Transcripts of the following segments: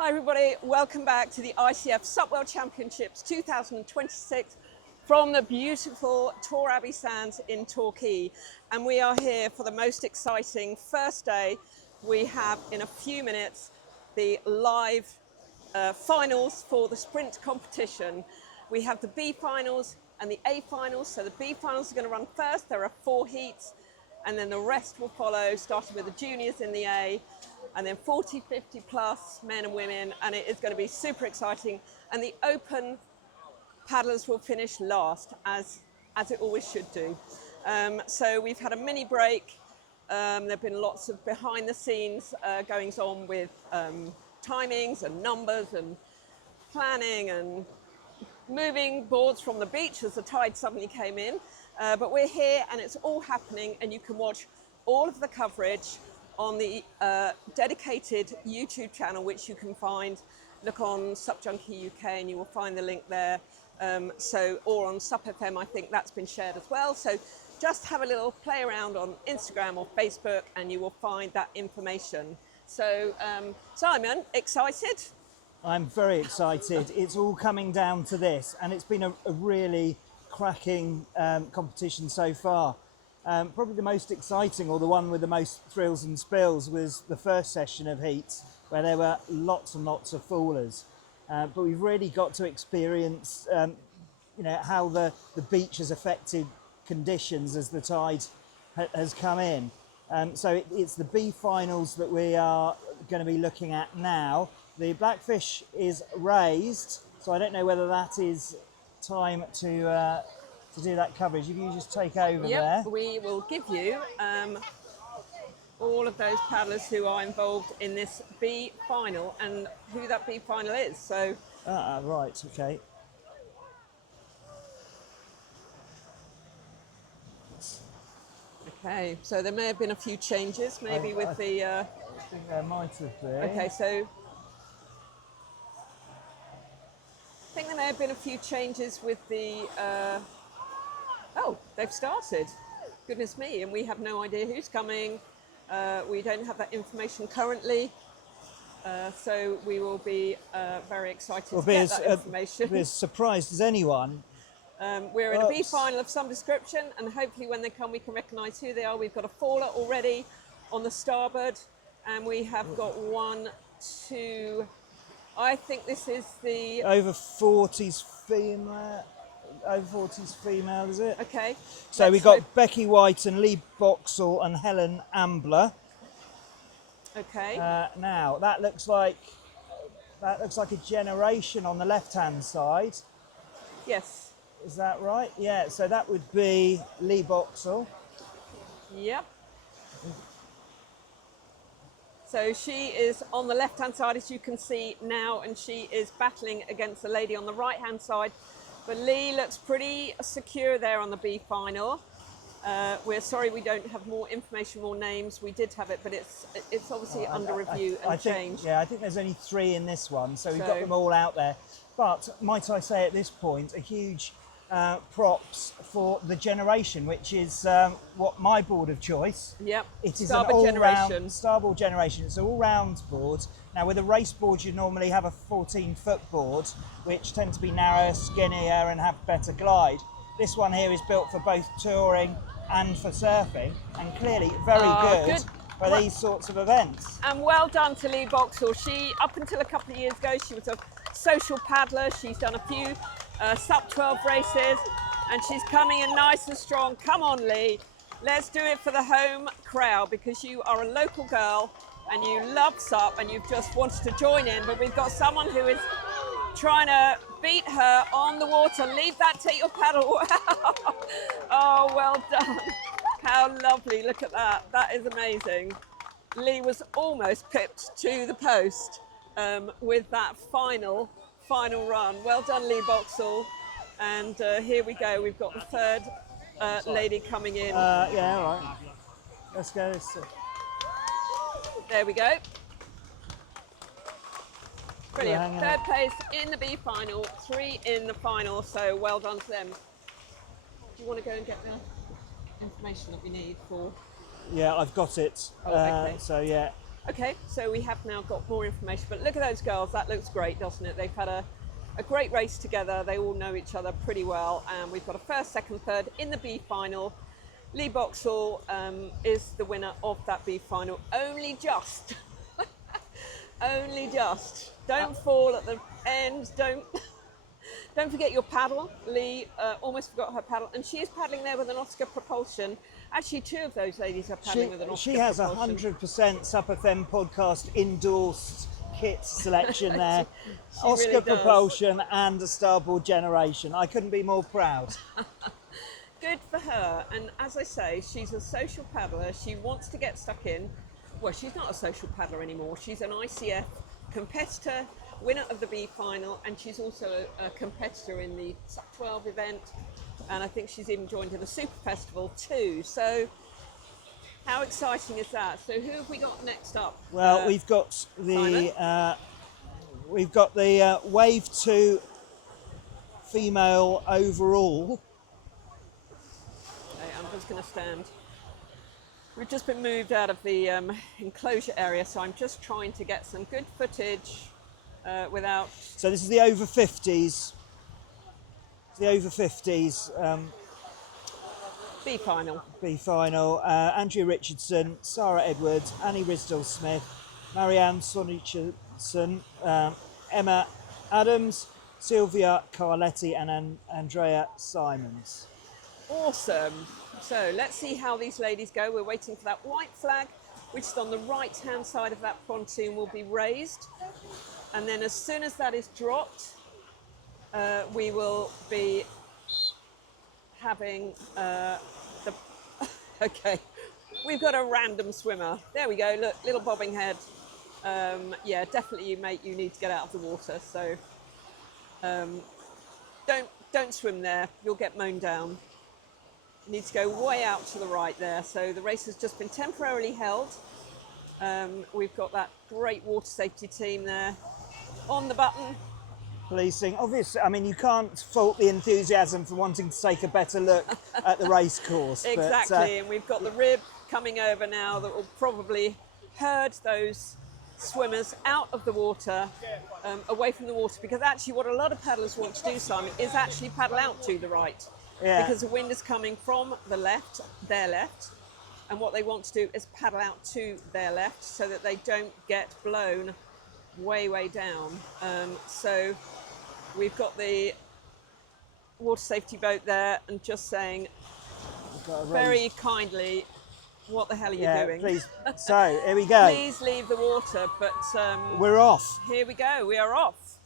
Hi everybody, welcome back to the ICF Sprint World Championships 2026 from the beautiful Tor Abbey Sands in Torquay. And we are here for the most exciting first day. We have in a few minutes the live finals for the sprint competition. We have the B finals and the A finals. So the B finals are going to run first. There are 4 heats and then the rest will follow, starting with the juniors in the A, and then 40, 50 plus men and women, and it is going to be super exciting. And the open paddlers will finish last, as it always should do. So we've had a mini break. There have been lots of behind the scenes goings on with timings and numbers and planning and moving boards from the beach as the tide suddenly came in. But we're here and it's all happening, and you can watch all of the coverage on the dedicated YouTube channel, which you can find. Look on Sup Junkie UK and you will find the link there. Or on Sup FM, I think that's been shared as well. So just have a little play around on Instagram or Facebook and you will find that information. So Simon, excited? I'm very excited. It's all coming down to this, and it's been a really cracking competition so far. Probably the most exciting, or the one with the most thrills and spills, was the first session of heats, where there were lots and lots of foolers. But we've really got to experience, how the beach has affected conditions as the tide has come in. So it's the B finals that we are going to be looking at now. The blackfish is raised, so I don't know whether that is time to do that coverage. If you just take over there. We will give you all of those paddlers who are involved in this B final and who that B final is. So right, okay. Okay, so there may have been a few changes, maybe with the. I think there might have been. Okay, so I think there may have been a few changes with the. Oh, they've started. Goodness me, and we have no idea who's coming. We don't have that information currently. So we will be very excited to get that information. Be as surprised as anyone. We're in a B final of some description, and hopefully when they come we can recognise who they are. We've got a faller already on the starboard, and we have got 1, 2, I think this is the... Over 40s female. Over 40s female, is it? Okay. So we've got Becky White and Lee Boxall and Helen Ambler. Okay. Now that looks like a generation on the left-hand side. Yes. Is that right? Yeah. So that would be Lee Boxall. Yep. So she is on the left-hand side, as you can see now, and she is battling against the lady on the right-hand side. But Lee looks pretty secure there on the B final. We're sorry we don't have more information, more names. We did have it, but it's obviously under review and change. I think there's only 3 in this one, so we've got them all out there. But might I say at this point, a huge props for the generation, which is what my board of choice. Yep. It is Starboard an generation. Starboard generation. It's an all-round board. Now with a race board, you normally have a 14-foot board, which tend to be narrower, skinnier, and have better glide. This one here is built for both touring and for surfing, and clearly very good for these sorts of events. And well done to Lee Boxall. She, up until a couple of years ago, she was a social paddler. She's done a few Sup 12 races, and she's coming in nice and strong. Come on, Lee. Let's do it for the home crowd, because you are a local girl and you love Sup and you've just wanted to join in, but we've got someone who is trying to beat her on the water. Leave that, take your paddle. Oh, well done. How lovely, look at that. That is amazing. Lee was almost pipped to the post with that final run. Well done, Lee Boxall. And here we go, we've got the third lady coming in. Yeah, all right. Let's go. There we go. Brilliant. Third place in the B final, 3 in the final, so well done to them. Do you want to go and get the information that we need for? Yeah, I've got it. Oh, okay. So yeah, Okay, so we have now got more information, but look at those girls. That looks great, doesn't it? They've had a great race together. They all know each other pretty well, and we've got a first, second, third in the B final. Lee Boxall is the winner of that B final. Only just. Only just. Don't fall at the end. Don't forget your paddle. Lee almost forgot her paddle, and she is paddling there with an Oscar propulsion. Actually, two of those ladies are paddling with an Oscar She has propulsion. 100% SUP-FM podcast endorsed kit selection there. She Oscar really does. propulsion and a starboard generation. I couldn't be more proud. Good for her. And as I say, she's a social paddler. She wants to get stuck in. Well, she's not a social paddler anymore. She's an ICF competitor, winner of the B final, and she's also a competitor in the Sub-12 event. And I think she's even joined in the Super Festival too. So how exciting is that? So who have we got next up? Well, we've got the Wave 2 female overall. Okay, I'm just going to stand. We've just been moved out of the enclosure area, so I'm just trying to get some good footage without... So this is the over 50s. The over 50s B final. B final. Andrea Richardson, Sarah Edwards, Annie Risdell-Smith, Marianne Sonichson, Emma Adams, Sylvia Carletti, and Andrea Simons. Awesome. So let's see how these ladies go. We're waiting for that white flag, which is on the right-hand side of that pontoon, will be raised. And then as soon as that is dropped, we will be having the... Okay, we've got a random swimmer. There we go, look, little bobbing head. Yeah, definitely, mate, you need to get out of the water. So don't swim there, you'll get mown down. You need to go way out to the right there. So the race has just been temporarily held. We've got that great water safety team there on the button. Policing. Obviously, I mean, you can't fault the enthusiasm for wanting to take a better look at the race course. Exactly, but, and we've got the rib coming over now that will probably herd those swimmers out of the water, away from the water, because actually what a lot of paddlers want to do, Simon, is actually paddle out to the right. Yeah. Because the wind is coming from the left, their left, and what they want to do is paddle out to their left so that they don't get blown way down. So we've got the water safety boat there and just saying very kindly, what the hell are you doing? Please. So here we go. Please leave the water, but we're off. Here we go, we are off.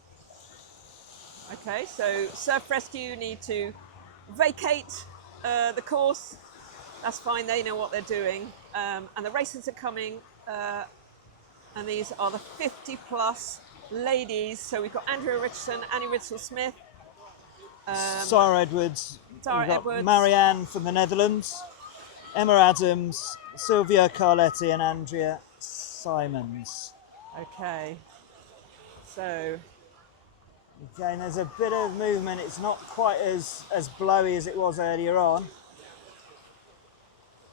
Okay, so Surf Rescue need to vacate the course. That's fine, they know what they're doing. And the racers are coming, and these are the 50 plus ladies. So we've got Andrea Richardson, Annie Risdell-Smith, Sarah Edwards, Marianne from the Netherlands, Emma Adams, Sylvia Carletti, and Andrea Simons. Okay, so again, there's a bit of movement. It's not quite as blowy as it was earlier on.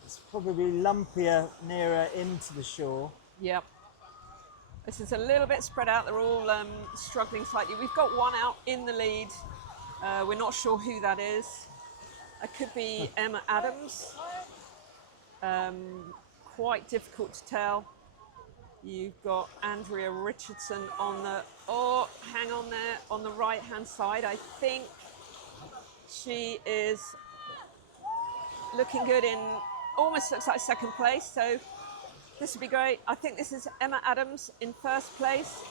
It's probably lumpier nearer into the shore. yep. This is a little bit spread out. They're all struggling slightly. We've got one out in the lead. We're not sure who that is. It could be Emma Adams. Quite difficult to tell. You've got Andrea Richardson on the, hang on there, on the right-hand side. I think she is looking good in, almost looks like second place. So this would be great. I think this is Emma Adams in first place.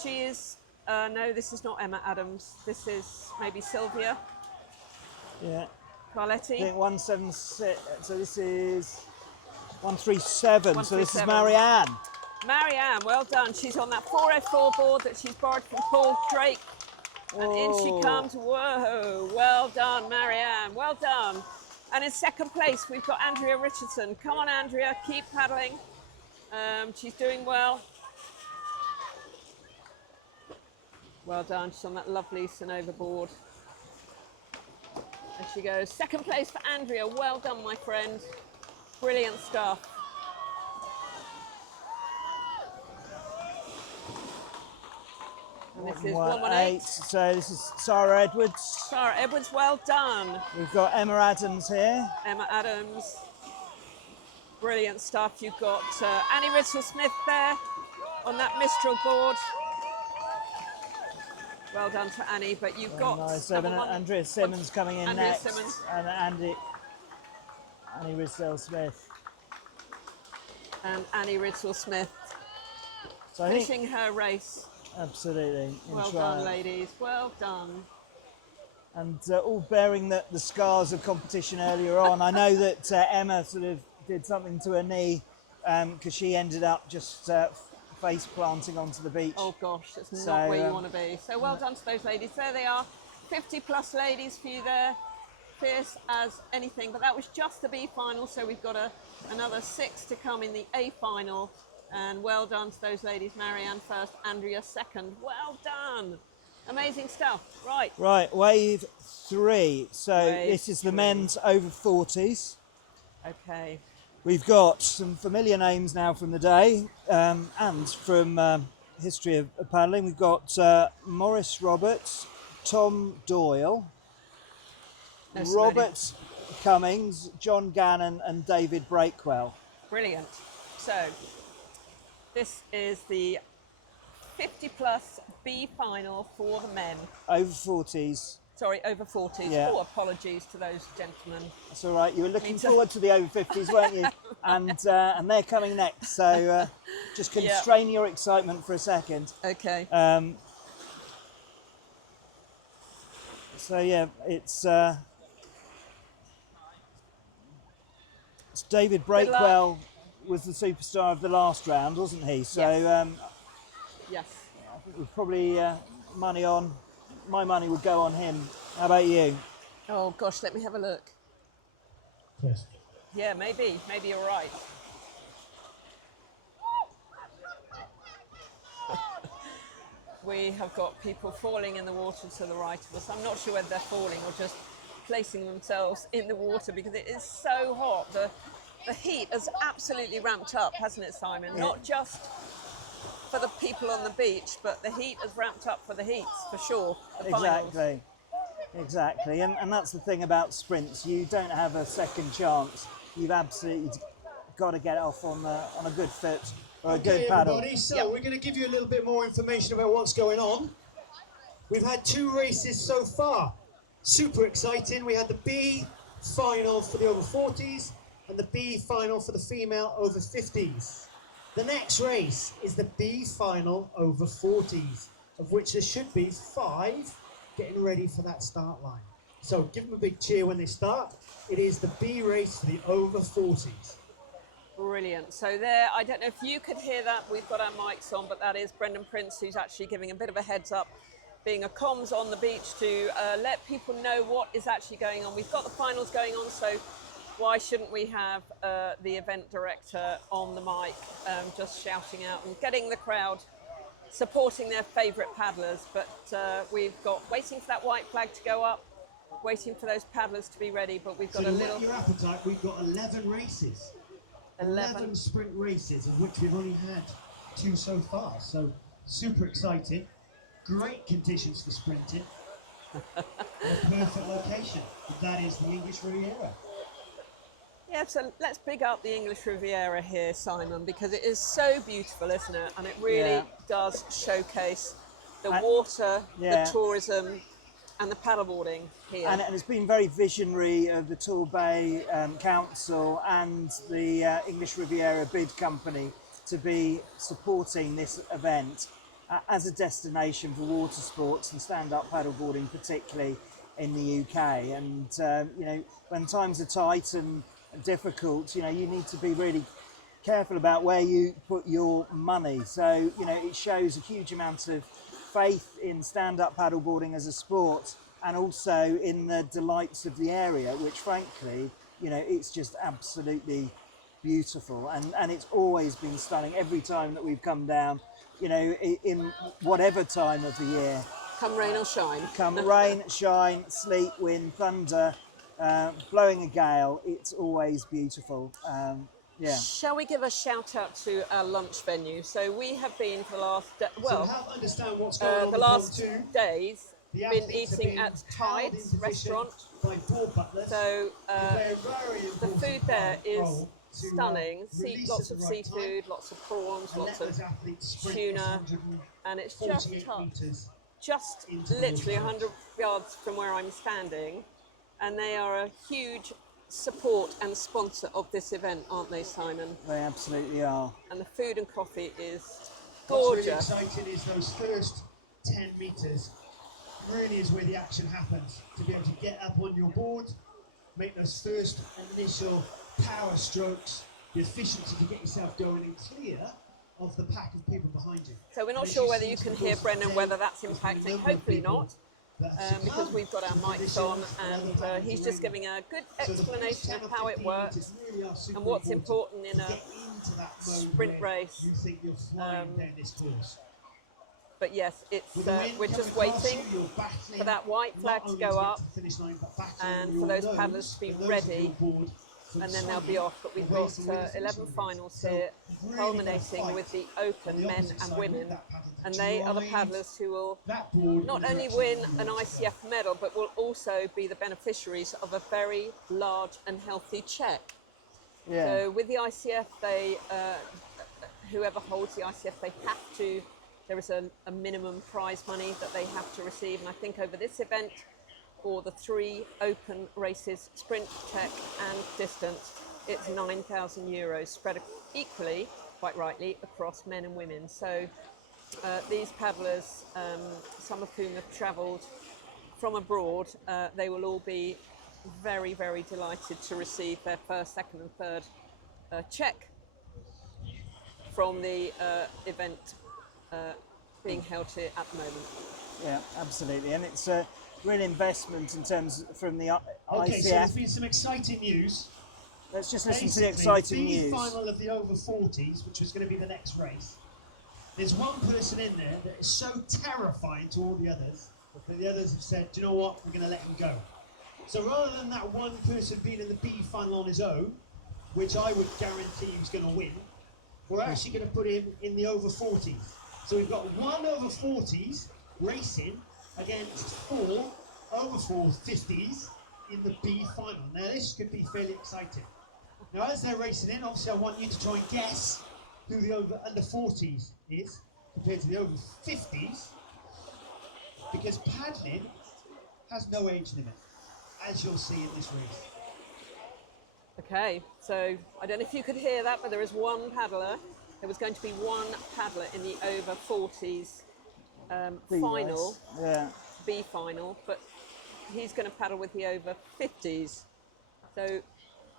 She is, no, this is not Emma Adams. This is maybe Sylvia. Yeah. Carletti. I think 176, so this is 137, so this is 137. Marianne. Marianne, well done. She's on that 4F4 board that she's borrowed from Paul Drake. And in she comes. Whoa, well done, Marianne, well done. And in second place, we've got Andrea Richardson. Come on, Andrea, keep paddling. She's doing well. Well done, she's on that lovely Sonova board. And she goes, second place for Andrea. Well done, my friend. Brilliant stuff. And this is 118. 118. So this is Sarah Edwards. Sarah Edwards, well done. We've got Emma Adams here. Emma Adams. Brilliant stuff. You've got Annie Ritzel-Smith there on that Mistral board. Well done to Annie, but you've got Andrea Simmons coming in Andrea next. Simmons. And Annie Ritzel-Smith. And Annie Ritzel-Smith So finishing her race. Absolutely. Well done, ladies. Well done. And all bearing the scars of competition earlier on. I know that Emma sort of did something to her knee because she ended up just face planting onto the beach. Oh gosh, that's not where you want to be. So well done to those ladies. There they are, 50 plus ladies for you there. Fierce as anything, but that was just the B final, so we've got another 6 to come in the A final. And well done to those ladies. Marianne first, Andrea second. Well done. Amazing stuff. Right, wave 3. So wave this is the 3. men's over 40s. Okay. We've got some familiar names now from the day and from history of paddling. We've got Maurice Roberts, Tom Doyle, Robert Cummings, John Gannon and David Breakwell. Brilliant. So this is the 50 plus B final for the men. Over 40s. Sorry, over 40s. Yeah. Oh, apologies to those gentlemen. That's all right. You were looking forward to the over 50s, weren't you? And they're coming next. So just constrain your excitement for a second. Okay. So yeah, it's David Breakwell was the superstar of the last round, wasn't he? So yes. I think we've probably my money would go on him. How about you? Oh gosh, let me have a look. Yes. Yeah, maybe you're right. We have got people falling in the water to the right of us. I'm not sure whether they're falling or just placing themselves in the water because it is so hot. The heat has absolutely ramped up, hasn't it, Simon? Yeah. Not just for the people on the beach, but the heat has ramped up for the heats, for sure. The finals. Exactly. And that's the thing about sprints. You don't have a second chance. You've absolutely got to get off on a good foot or a good paddle. Everybody, so we're going to give you a little bit more information about what's going on. We've had 2 races so far. Super exciting. We had the B final for the over 40s and the B final for the female over 50s. The next race is the B final over 40s, of which there should be 5 getting ready for that start line. So give them a big cheer when they start. It is the B race for the over 40s. Brilliant. So there, I don't know if you could hear that. We've got our mics on, but that is Brendan Prince, who's actually giving a bit of a heads up, being a comms on the beach to let people know what is actually going on. We've got the finals going on, so why shouldn't we have the event director on the mic just shouting out and getting the crowd supporting their favourite paddlers. But we've got waiting for that white flag to go up, waiting for those paddlers to be ready, but we've got so a little... your appetite, we've got 11 races. 11 sprint races, of which we've only had 2 so far. So super exciting. Great conditions for sprinting. A perfect location. That is the English Riviera. Yeah, so let's big up the English Riviera here, Simon, because it is so beautiful, isn't it? And it really does showcase the water, the tourism, and the paddleboarding here. And it's been very visionary of the Torbay Council and the English Riviera Bid Company to be supporting this event as a destination for water sports and stand-up paddleboarding, particularly in the UK. And you know, when times are tight and difficult, you know, you need to be really careful about where you put your money. So, you know, it shows a huge amount of faith in stand-up paddleboarding as a sport and also in the delights of the area, which frankly, you know, it's just absolutely beautiful. And it's always been stunning every time that we've come down, you know, in whatever time of the year. Come rain or shine. Come rain, shine, sleet, wind, thunder, blowing a gale, it's always beautiful. Yeah. Shall we give a shout out to our lunch venue? So we have been for the last, So to help understand what's going on the the last pontoon, days, the been athletes are eating being at held in Tides position restaurant. by board butlers. So who play a very the important food there is role to, stunning. release Lots at of the right seafood, time lots of prawns, and lots let of those athletes sprint tuna, this and it's just 148 metres just into the literally water. 100 yards from where I'm standing, and they are a huge support and sponsor of this event, aren't they, Simon? They absolutely are. And the food and coffee is What's really gorgeous. exciting is those first 10 metres really is where the action happens. To be able to get up on your board, make those first initial power strokes, the efficiency to get yourself going and clear of the pack of people behind you. So we're not And sure as whether see you to can the hear course of Brendan, the whether day, that's there's been a impacting. number of Hopefully people not, that have because succumbed we've got our to the mics on, conditions and and other he's factors just around giving a good So the first explanation 10 of or how it 15 works metres really are super and what's important in to a get into that mode sprint where race. you think you're flying down this course. But yes, it's With the wind we're coming just across waiting you, you're battling for that white flag not to only go get up to the finish line, but battling and your for those nose, paddlers to be the nose of ready, your board from and then they'll be sliding off. But we've away got from where the finish 11 line is. finals So here, really culminating gotta with the fight open on the men opposite and side women, with that paddle to and they are the drive paddlers who will that board not in the only direction win you an want to go. ICF medal, but will also be the beneficiaries of a very large and healthy check. Yeah. So with the ICF, they whoever holds the ICF, they have to. There is a minimum prize money that they have to receive, and I think over this event, for the 3 open races, sprint, check, and distance, it's €9,000 spread equally, quite rightly, across men and women. So these paddlers, some of whom have travelled from abroad, they will all be very, very delighted to receive their first, second, and third check from the event being held here at the moment. Yeah, absolutely. And it's a real investment in terms from the Okay, so ICF. there's been some exciting news. Let's just listen to the Basically, exciting the news. final of the over 40s, which was going to be the next race. There's one person in there that is so terrifying to all the others that the others have said, do you know what, we're going to let him go. So rather than that one person being in the B final on his own, which I would guarantee he was going to win, we're actually going to put him in the over 40s. So we've got 1 over 40s racing against 4 over 50s in the B final. Now this could be fairly exciting. Now as they're racing in, obviously I want you to try and guess who the over under 40s is compared to the over 50s, because paddling has no age limit, as you'll see in this race. Okay, so I don't know if you could hear that, but there is one paddler. There was going to be one paddler in the over 40s final, Yeah. B final, but he's going to paddle with the over 50s. So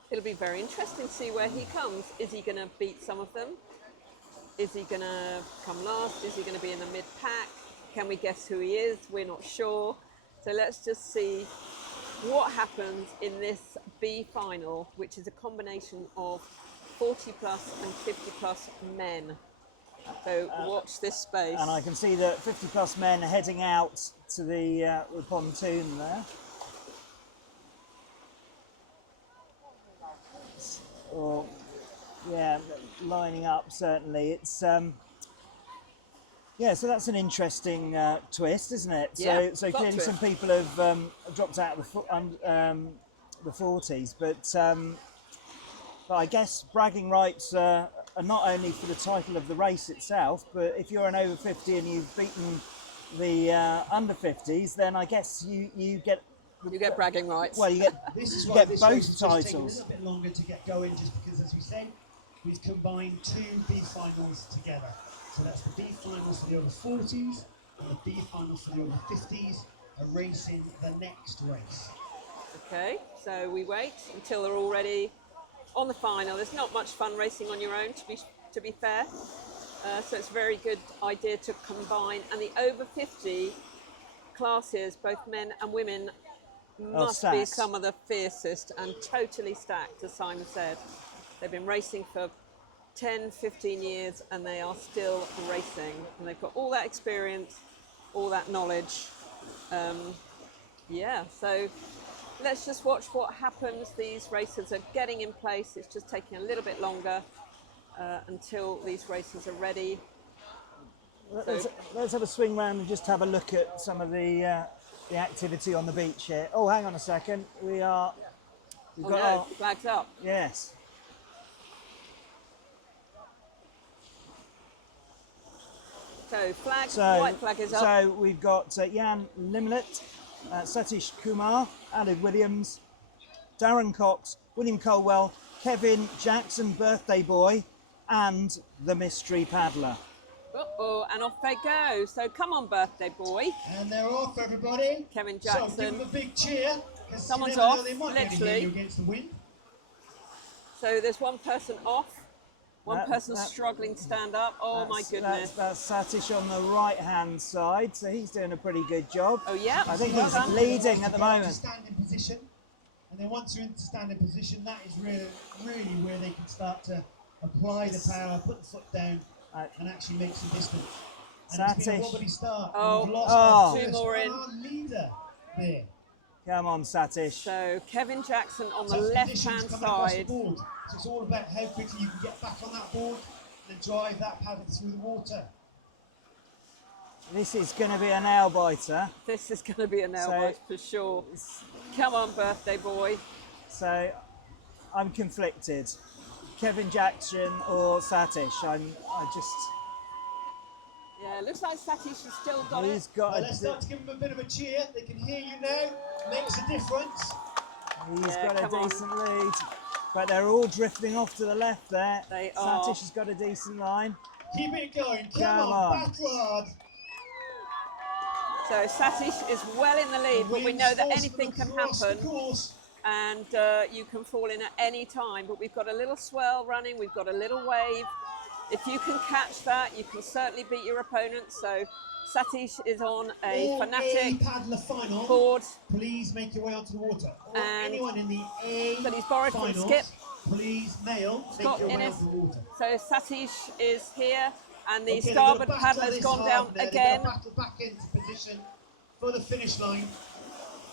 it'll be very interesting to see where he comes. Is he going to beat some of them? Is he going to come last? Is he going to be in the mid-pack? Can we guess who he is? We're not sure. So let's just see what happens in this B final, which is a combination of 40 plus and 50 plus men. So watch this space. And I can see that 50 plus men are heading out to the pontoon there. Or, yeah, lining up certainly. It's yeah, so that's an interesting twist, isn't it? Yeah, so plot clearly twist. some people have dropped out of the 40s, but I guess bragging rights are not only for the title of the race itself, but if you're an over 50 and you've beaten the under 50s, then I guess you get bragging rights. well, you get This is you why get this both race has just taken a titles. little bit longer to get going, just because, as we said, we've combined 2 B finals together. So that's the B finals for the over 40s and the B finals for the over 50s are racing the next race. Okay, so we wait until they're all ready on the final. There's not much fun racing on your own, to be fair. So it's a very good idea to combine. And the over 50 classes, both men and women, must be stacked. some of the fiercest and totally stacked, as Simon said. They've been racing for 10, 15 years and they are still racing. And they've got all that experience, all that knowledge. Yeah, so let's just watch what happens. These racers are getting in place. It's just taking a little bit longer until these racers are ready. Let's have a swing round and just have a look at some of the activity on the beach here. Oh, hang on a second. We've got our, flags up. yes. So white flag is up. So we've got Jan Limlet, Satish Kumar, Ali Williams, Darren Cox, William Colwell, Kevin Jackson, birthday boy, and the mystery paddler. Uh-oh, and off they go. So come on, birthday boy. And they're off, everybody. Kevin Jackson. So give them a big cheer. Someone's off, they might literally. you against the wind. So there's one person off. One person struggling to stand up. Oh my goodness. That's Satish on the right-hand side, so he's doing a pretty good job. Oh yeah. I think he's leading at the moment. Standing position, and then once you're into standing position, that is really where they can start to apply the power, put the foot down, and actually make some distance. And it's been a wobbly start. Oh, we've lost two more in. our leader there. Come on, Satish. So Kevin Jackson on the Tough left-hand conditions coming across the side. board. So it's all about how quickly you can get back on that board and drive that paddle through the water. This is going to be a nail biter. This is going to be a nail bite for sure. Come on, birthday boy. So I'm conflicted. Kevin Jackson or Satish. Yeah, looks like Satish has still got He's it. got Well, let's start to give him a bit of a cheer. They can hear you now. Makes a difference. He's got a decent lead. But they're all drifting off to the left there. They are. Satish has got a decent line. Keep it going. Come on. Battle hard. So Satish is well in the lead, but we know that anything can happen. And you can fall in at any time. But we've got a little swell running. We've got a little wave. If you can catch that, you can certainly beat your opponent. So Satish is on a fanatic paddler final board. Please make your way onto the water. Or And anyone in the A but he's borrowed from finals, Skip. please, male, Scott make your way Innes. onto the water. So Satish is here, and the Okay, they're starboard gonna paddle battle has this gone hard down now. They're again. gonna battle back into position for the finish line.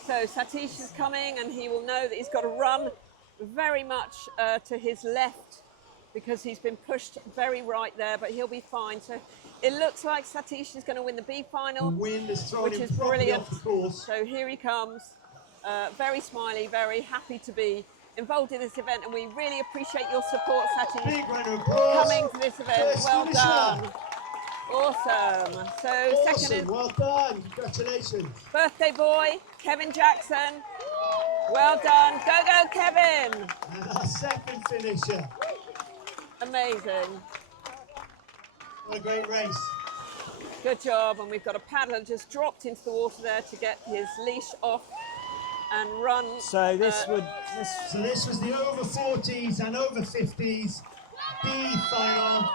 So Satish is coming, and he will know that he's got to run very much to his left because he's been pushed very right there, but he'll be fine. So it looks like Satish is going to win the B final, The wind is throwing which him is properly brilliant. off the course. So here he comes, very smiley, very happy to be involved in this event, and we really appreciate your support, Satish, Big round of applause. coming to this event. First Well finisher. done. Awesome. So second Awesome, is well done. Congratulations. birthday boy, Kevin Jackson. Well done. Go, go, Kevin. And our second finisher. Amazing. What a great race. Good job. And we've got a paddler just dropped into the water there to get his leash off and run. So this So this was the over 40s and over 50s B final.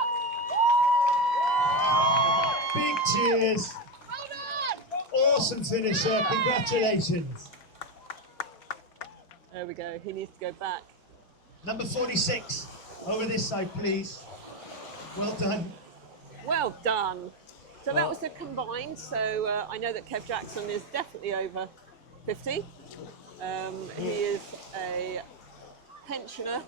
Big cheers. Awesome finisher. Congratulations. There we go. He needs to go back. Number 46. Over this side, please. Well done. Well done. So that was the combined. So I know that Kev Jackson is definitely over 50. He is a pensioner.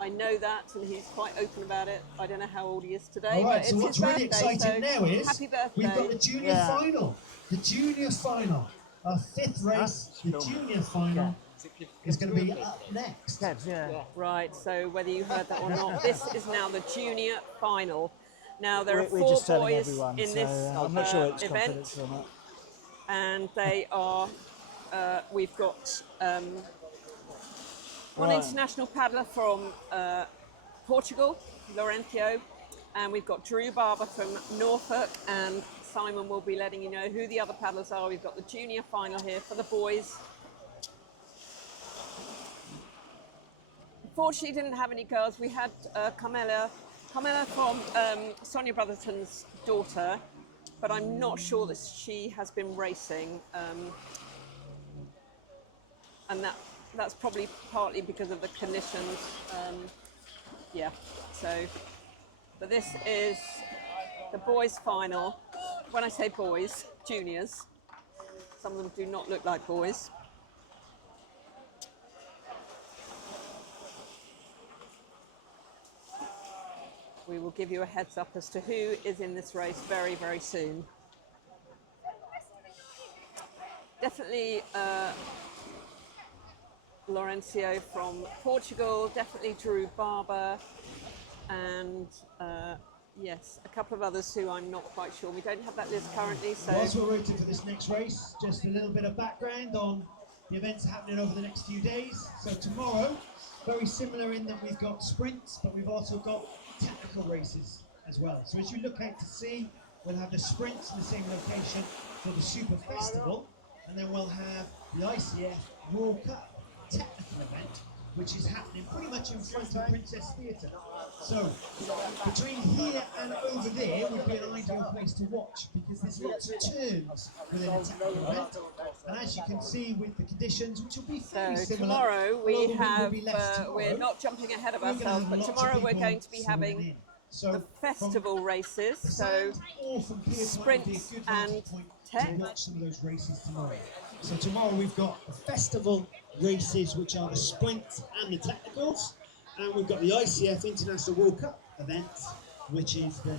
I know that, and he's quite open about it. I don't know how old he is today, All right, but so it's what's his really birthday, exciting so now is happy birthday. we've got the junior final. The junior final. Our fifth race, the junior final, is going to be up next. Right, so whether you heard that or not, this is now the junior final. Now there are we're four just telling boys everyone, in so, this I'm not sure it's event, confidence or not. and they are. We've got one Right. international paddler from Portugal, Laurencio, and we've got Drew Barber from Norfolk, and Simon will be letting you know who the other paddlers are. We've got the junior final here for the boys. Unfortunately, didn't have any girls. We had Carmela from Sonia Brotherton's daughter, but I'm not sure that she has been racing, and that's probably partly because of the conditions. Yeah, so, but this is the boys' final. When I say boys, juniors. Some of them do not look like boys. we will give you a heads up as to who is in this race very, very soon. Definitely Laurencio from Portugal, definitely Drew Barber, and yes, a couple of others who I'm not quite sure. We don't have that list currently, so... Whilst we're waiting for this next race, just a little bit of background on the events happening over the next few days. So tomorrow, very similar in that we've got sprints, but we've also got technical races as well. So as you look out to sea, we'll have the sprints in the same location for the Super Festival, and then we'll have the ICF World Cup technical event, which is happening pretty much in front of Princess Theatre. So between here and over there would be an ideal place to watch, because there's lots of turns within a technical event, and as you can see with the conditions, which will be fairly So similar, tomorrow we have, tomorrow, we're not jumping ahead of we're gonna ourselves, have but lots of tomorrow we're people going to be swimming having in. So the festival races, the so sand or from Pier Point would be a sprints good and vantage point tech. to watch some of those races tomorrow. So tomorrow we've got the festival races, which are the sprints and the technicals, and we've got the ICF International World Cup event, which is the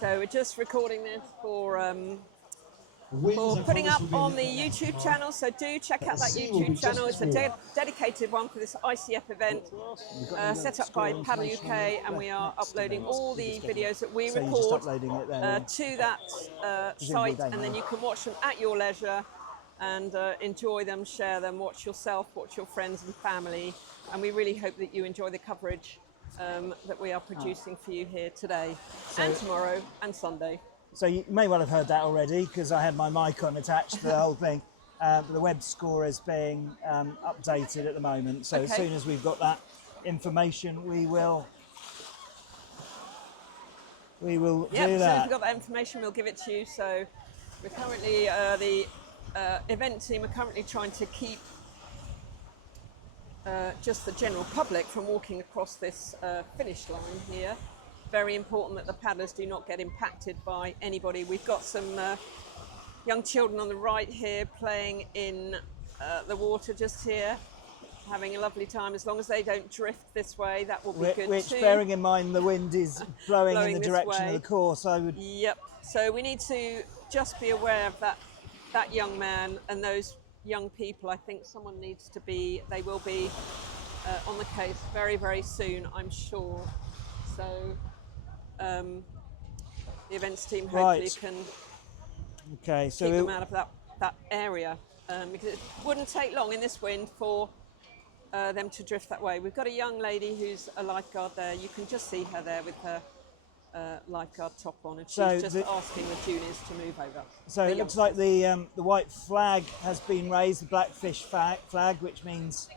So we're just recording this for wins, I putting promise, up will be a on the little bit YouTube less channel, so do check out the that sea will be YouTube just channel. as It's a warm. dedicated one for this ICF event, set up by Paddle UK, and we are uploading all the videos that we So you're just record uploading it there, to that Presumably site, don't and then know. you can watch them at your leisure and enjoy them, share them, watch yourself, watch your friends and family, and we really hope that you enjoy the coverage that we are producing for you here today, and tomorrow, and Sunday. So you may well have heard that already, because I had my mic on attached to the whole thing. But the web score is being updated at the moment. So as Okay. soon as we've got that information, we will Yep, do as soon as that. we've got that information, we'll give it to you. So we're currently, the event team are currently trying to keep just the general public from walking across this finish line here. Very important that the paddlers do not get impacted by anybody. We've got some young children on the right here playing in the water just here, having a lovely time. As long as they don't drift this way, that will be good Which, too. bearing in mind the wind is blowing in Blowing the this direction way. of the course, I would... Yep. So we need to just be aware of that young man and those young people. I think someone needs to be, they will be on the case very, very soon, I'm sure. So the events team hopefully Right. can Okay, so keep them out of that area, because it wouldn't take long in this wind for them to drift that way. We've got a young lady who's a lifeguard there. You can just see her there with her lifeguard top on, and she's So just asking the juniors to move over. So The it looks like youngsters. the white flag has been raised, the blackfish flag, which means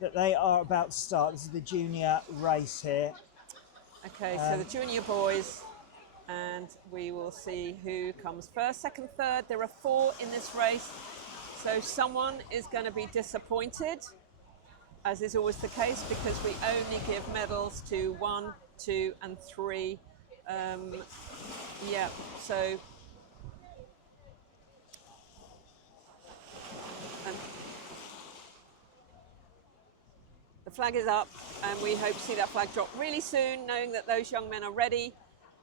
that they are about to start. This is the junior race here. Okay, so the junior boys, and we will see who comes first, second, third. There are 4 in this race, so someone is going to be disappointed, as is always the case, because we only give medals to 1, 2 and 3. Yeah, so the flag is up, and we hope to see that flag drop really soon, knowing that those young men are ready,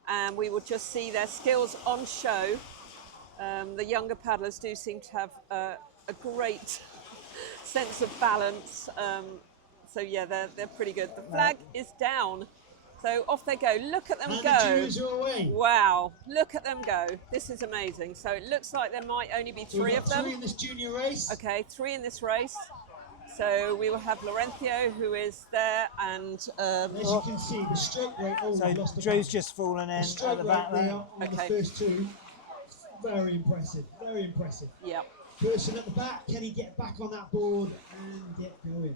and we will just see their skills on show. The younger paddlers do seem to have a great sense of balance. So yeah, they're pretty good. The flag is down, so off they go. Look at them And go! the juniors are away. Wow, look at them go! This is amazing. So it looks like there might only be 3 We've of got them. 3 in this junior race. Okay, 3 in this race. So we will have Laurencio, who is there, and As you can see, the stroke rate. Oh, So we lost the Drew's back. just fallen in The at stroke the rate back there there. on Okay. the first 2. Very impressive. Very impressive. yeah, Person at the back, can he get back on that board and get going?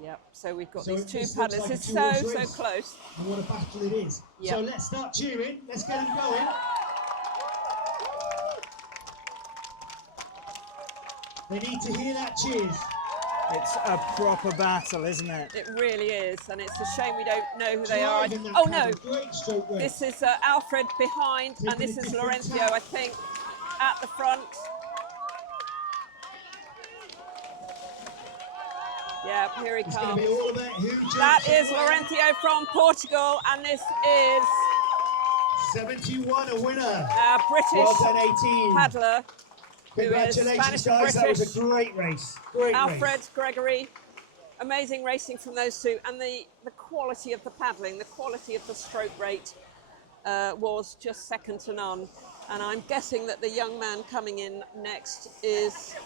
yeah. So we've got So these 2 this looks paddlers. like a It's two-horse so race. close. And what a battle it is. Yeah. So let's start cheering. Let's get them going. They need to hear that cheers. It's a proper battle, isn't it? It really is, and it's a shame we don't know who they are. Driving that Oh no, paddle, great stroke rate. this is Alfred behind, and Taking this a is different Laurencio, tack. I think, at the front. Yeah, here he It's going to be comes. all about who jumps That in is when. Laurencio from Portugal, and this is 71, a winner. a British Well done, 18. paddler who is Congratulations, Spanish and guys. That was British. a great race. Great Alfred race. Gregory. Amazing racing from those two, and the quality of the paddling, the quality of the stroke rate was just second to none. And I'm guessing that the young man coming in next is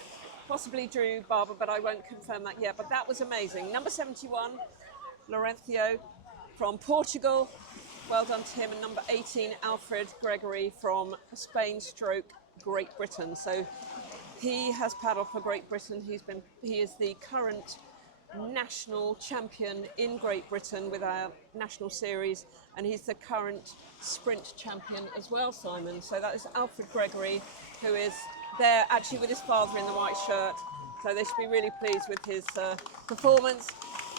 possibly Drew Barber, but I won't confirm that yet. But that was amazing. Number 71, Laurencio from Portugal. Well done to him. And number 18, Alfred Gregory from Spain stroke Great Britain. So he has paddled for Great Britain. He is the current national champion in Great Britain with our national series, and he's the current sprint champion as well, Simon. So that is Alfred Gregory, who is there actually with his father in the white shirt. So they should be really pleased with his performance.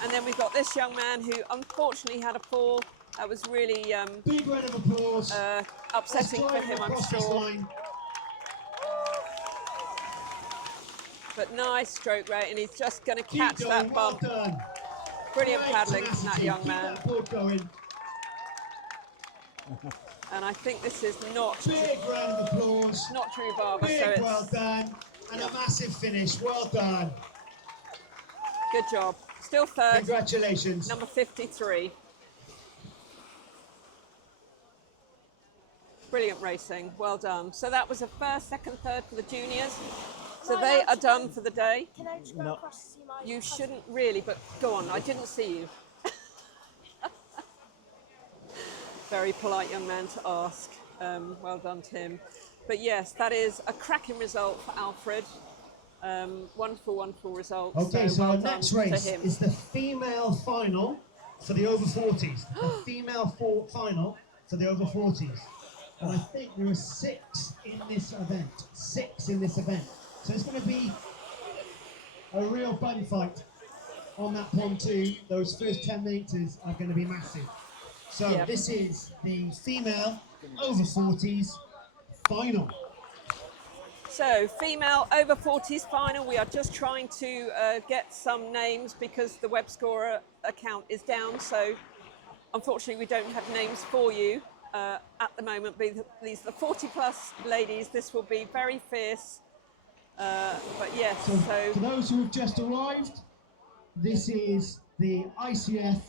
And then we've got this young man who unfortunately had a fall. That was really Big round of applause. upsetting for him, I'm sure. But nice stroke rate, and he's just going to catch that bump. Well done. Brilliant Great paddling from that tenacity. young Keep man. that board going. And I think this is not Big round of applause. Drew Barber, so Big it's well done. And a massive finish. Well done. good job. Still third, Congratulations. number 53. Brilliant racing, well done. So that was a first, second, third for the juniors. So they are done for the day. Can I just go across to see my You shouldn't really, but go on, I didn't see you. Very polite young man to ask. Well done to him. But yes, that is a cracking result for Alfred. Wonderful, wonderful result. Okay, so well our done next to race him. is the female final for the over 40s. The female final for the over 40s. And I think there are 6 in this event. 6 in this event. So it's going to be a real bun fight on that pontoon. Those first 10 metres are going to be massive. So Yep. this is the female over 40s final. So, female over 40s final. We are just trying to get some names because the web scorer account is down. So, unfortunately, we don't have names for you at the moment. But these are the 40 plus ladies. This will be very fierce. But yes, So for those who have just arrived, this is the ICF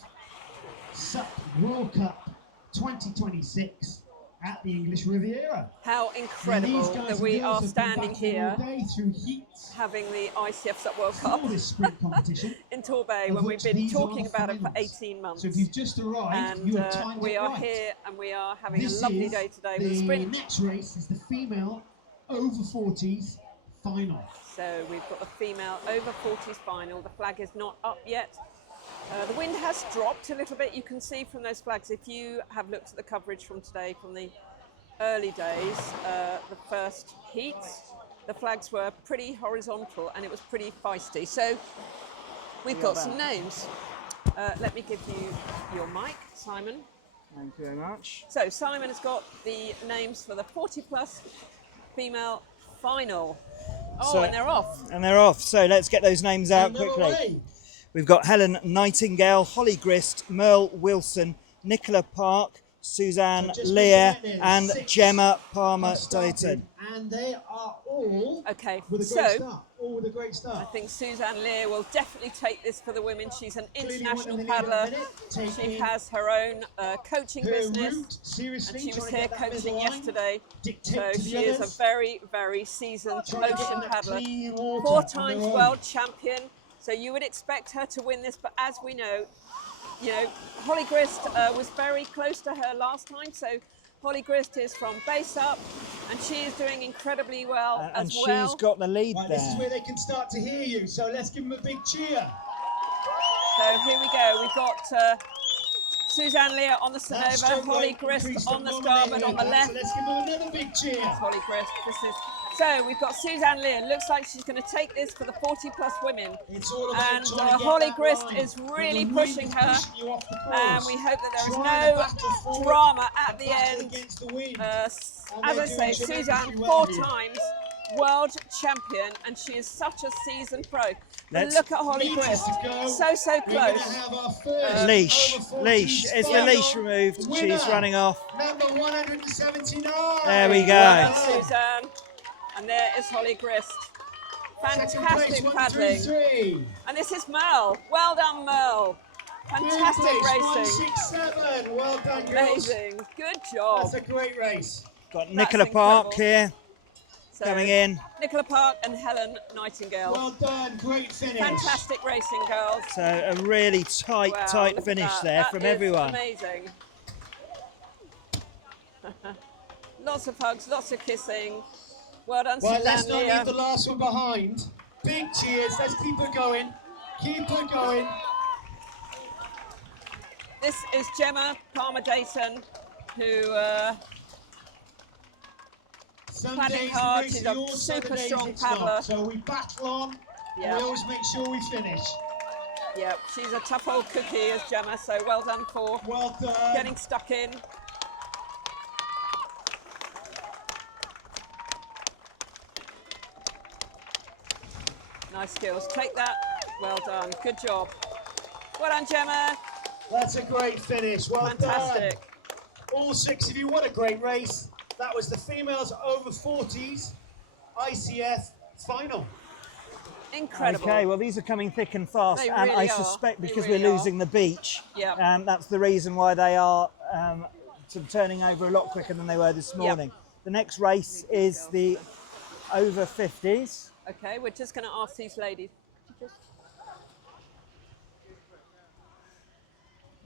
World Cup 2026 at the English Riviera. how incredible that we are standing here Day through heats having the ICF Sub World for Cup this sprint competition. in Torbay of when we've which been these are talking the about it for finals. 18 months. So if you've just arrived, And you have timed we it are right. here and we are having This a lovely is day today with a sprint. The next race is the female over 40s final. So we've got the female over 40s final. The flag is not up yet. The wind has dropped a little bit. You can see from those flags, if you have looked at the coverage from today, from the early days, the first heats, the flags were pretty horizontal and it was pretty feisty. So we've got some names. Let me give you your mic, Simon. Thank you very much. So Simon has got the names for the 40 plus female final. Oh, So- and they're off. And they're off. So let's get those names out And they're quickly. away. We've got Helen Nightingale, Holly Grist, Merle Wilson, Nicola Park, Suzanne So just Lear, making that there, and 6 Gemma Palmer have started, Dayton. and they are all Okay, with a so great start. All with a great I start. think Suzanne Lear will definitely take this for the women. She's an Clearly international winning the lead in a paddler. minute, She taking has her own coaching her business. route seriously, And she was trying to here get that coaching middle line, yesterday. dictate So to the she is a others. very, very seasoned Trying to get ocean in that paddler. clean water 4 on times their own. world champion. So you would expect her to win this, but as we know, Holly Grist was very close to her last time. So Holly Grist is from base up, and she is doing incredibly well And as well. she's got the lead Right, there. this is where they can start to hear you, so let's give them a big cheer. So here we go. We've got Suzanne Lear on the That Sonova, stroke Holly rate Grist increased on the phenomenally starboard on with the that, left. So let's give them another big cheer. Holly Grist. So we've got Suzanne Lear. Looks like she's going to take this for the 40 plus women. It's all about And trying to get Holly that Grist line. is When really the wind pushing is her. pushing you off the course, And we hope that there is trying to no battle forward drama at and the battle end. against the wind. As And I they're say, doing Suzanne tremendously 4 well here. times world champion, and she is such a seasoned pro. But Let's- look at Holly Grist, so We're going to close. have our first Leash. over 40s Leash. Is the final leash removed? winner, She's running off. Number 179. There we go. Well done, Suzanne. And there is Holly Grist. Second place, Fantastic paddling. 133. And this is Merle. Well done, Merle. Fantastic Third place, racing. 167. Well done, girls. Amazing. Good job. That's a great race. Got Nicola Park incredible. here So, coming in. Nicola Park and Helen Nightingale. Well done. Great finish. Fantastic racing, girls. So a really tight, Wow, tight look at finish that. there That from is everyone. Amazing. Lots of hugs, lots of kissing. Well done, Right, let's Suzanne not Leah. leave the last one behind. Big cheers. Let's keep it going. Keep it going. This is Gemma Palmer-Dayton, who Some Paddling days hard, racing, she's a also super the days strong it's not. paddler. So we battle on, Yeah. and we always make sure we finish. yeah, she's a tough old cookie, as Gemma, so well done for Well done. getting stuck in. Nice skills. Take that. Well done. Good job. Well done, Gemma. That's a great finish. Well Fantastic. done. All 6 of you, what a great race. That was the females over 40s ICF final. Incredible. Okay, well these are coming thick and fast, They and really I are. suspect They because really we're are. losing the beach, Yep. that's the reason why they are sort of turning over a lot quicker than they were this Yep. morning. The next race is the over 50s. Okay, we're just going to ask these ladies.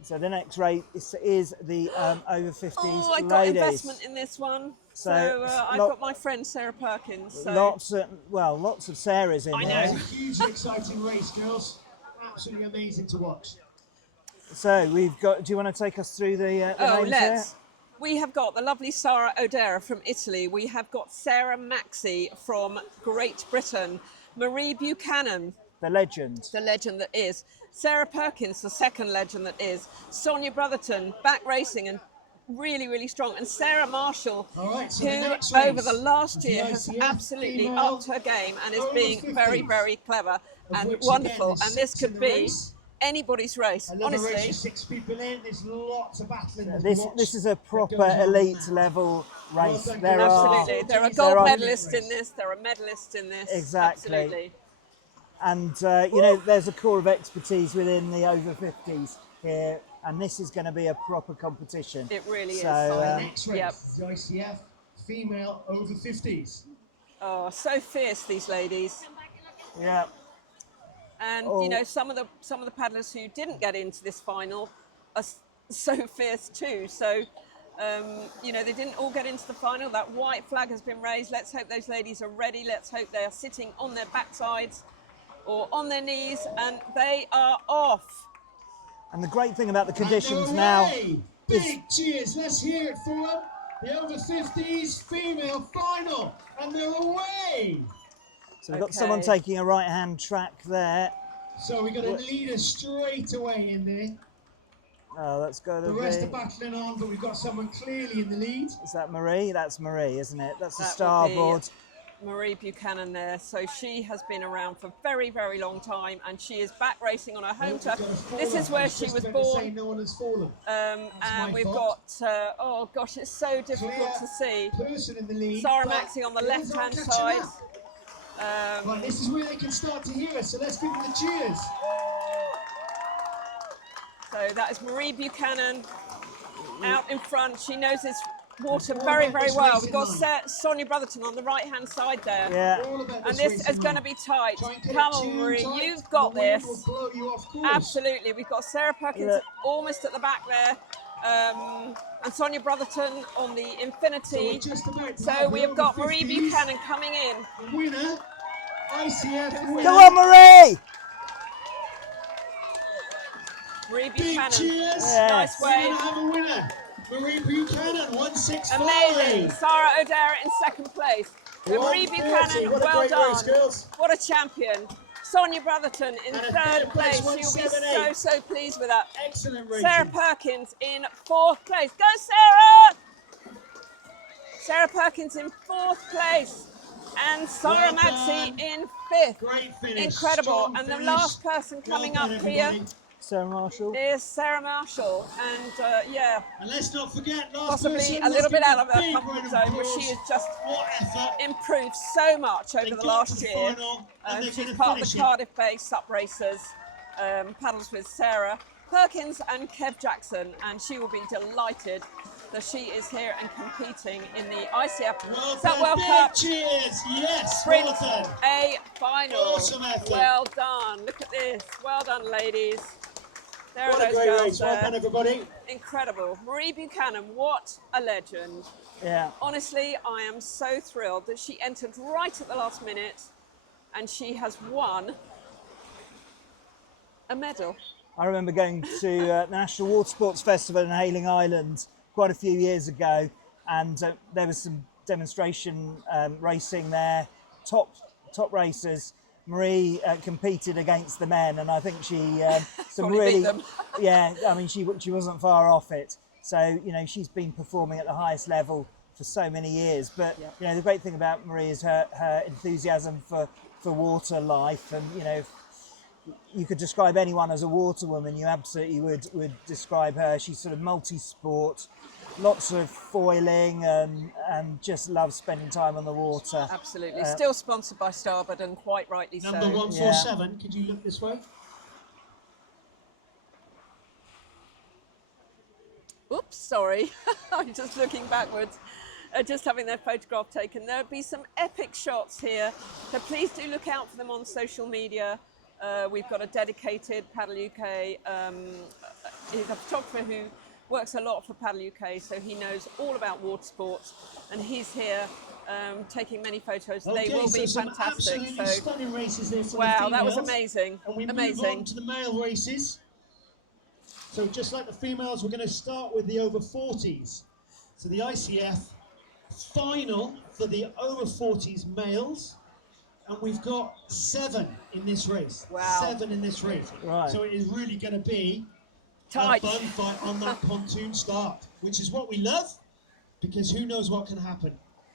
So the next race is the over 50s Oh, I got ladies. investment in this one. So, So, I've got my friend Sarah Perkins. So. Lots of Sarahs in I know. there. It's a hugely exciting race, girls. Absolutely amazing to watch. So we've got. Do you want to take us through the Oh, names let's. here? We have got the lovely Sara O'Dara from Italy. We have got Sarah Maxey from Great Britain. Marie Buchanan, The legend. the legend that is. Sarah Perkins, the second legend that is. Sonia Brotherton, back racing and really, really strong. And Sarah Marshall, All right, so the who next race over the last is year the has ICF absolutely female upped her game and is over being 50s, very, very clever of and which, again, wonderful. there's And this 6 in could the be race. anybody's race, Another race honestly. with 6 people in. There's lots of battling. to This watch is a that proper goes on elite now. level race. done, There girls. are Absolutely. There are There gold are- medalists in this. There are medalists in this. Exactly. Absolutely. and you know there's a core of expertise within the over 50s here, and this is going to be a proper competition. It really is. So, The next race Yep. is the ICF female over 50s. Oh, so fierce, these ladies. Yeah. And Oh. you know, some of the paddlers who didn't get into this final are so fierce too. So, you know, they didn't all get into the final. That white flag has been raised. Let's hope those ladies are ready. Let's hope they are sitting on their backsides or on their knees, and they are off. And the great thing about the conditions And now away! is Big cheers, let's hear it for them. The over 50s female final, and they're away. so we've got someone Okay. taking a right hand track there. So we got a leader straight away in there. Oh, that's got to The rest are be. battling on, but we've got someone clearly in the lead. Is that Marie? That's Marie, isn't it? That's the That will be starboard. Marie Buchanan there. So she has been around for a very, very long time, and she is back racing on her home turf. This is where she was born. No one has fallen. And my we've fault. got, oh gosh, it's so difficult to see. Person in the lead. Sarah but Maxey on the the others left-hand aren't catching side. up. Right, this is where they can start to hear us, so let's give them the cheers. So that is Marie Buchanan out in front. She knows this water very, very well. We've got Sonia Brotherton on the right-hand side there. Yeah. All about And this this racing is going to line. be tight. Try and get Come it on, too Marie, tight, you've got the wind this. will blow you off course. Absolutely. We've got Sarah Perkins Yeah. almost at the back there. And Sonia Brotherton on the So Infinity. we're just about to So have we the have got over Marie 50s. Buchanan coming in. Winner, ICF winner. Come on, Marie! Marie Big Buchanan. cheers. Yes. Nice We're going wave. to have a winner. Marie Buchanan, 165. Amazing. Sarah O'Dara in second place. So Marie 130. Buchanan, What a well great done. race, girls. What a champion. Sonia Brotherton in And a third third place, place. She'll be 178. so pleased with that. Excellent racing. Sarah Perkins in fourth place. Go, Sarah! Sarah Perkins in fourth place. And Sarah Well Maxey done. in 5th. Great finish. Incredible. Strong And the finish. last person coming Well done, up here everybody. Sarah Marshall. is Sarah Marshall. And yeah, And let's not forget, last possibly person, a little let's bit give out a of her big comfort round of zone, but applause. she has just What effort. improved so much over They the got last to the year. final, and they're She's gonna part of the finish it. Cardiff-based Sup Racers, paddles with Sarah Perkins and Kev Jackson, and she will be delighted that she is here and competing in the ICF Well Sup done. World Big Cup cheers. Yes. Sprint Well done. A final. Awesome effort. Well done. Look at this. Well done, ladies. There What are a those great girls race. Well there. done, everybody. Incredible. Marie Buchanan, what a legend. Yeah. Honestly, I am so thrilled that she entered right at the last minute and she has won a medal. I remember going to the National Water Sports Festival in Hayling Island quite a few years ago, and there was some demonstration racing there. Top racers. Marie competed against the men, and I think she some Probably really, beat them. yeah. I mean, she wasn't far off it. So you know, she's been performing at the highest level for so many years. But Yeah. you know, the great thing about Marie is her enthusiasm for water life, and you know. You could describe anyone as a water woman, you absolutely would describe her. She's sort of multi-sport, lots of foiling, and just loves spending time on the water. Absolutely. Still sponsored by Starboard, and quite rightly Number so. 147. Could you look this way? Oops, sorry. I'm just looking backwards. Just having their photograph taken. There'll be some epic shots here, so please do look out for them on social media. We've got a dedicated Paddle UK, he's a photographer who works a lot for Paddle UK, so he knows all about water sports, and he's here taking many photos. Okay, They will so be some fantastic. absolutely So, stunning races there for wow, the that was females. amazing. And we move Amazing. on to the male races. So just like the females, we're going to start with the over 40s. So the ICF final for the over 40s males. And we've got 7 in this race. Wow. 7 in this race. Right. So it is really going to be Tight. a fun fight on that pontoon start, which is what we love, because who knows what can happen.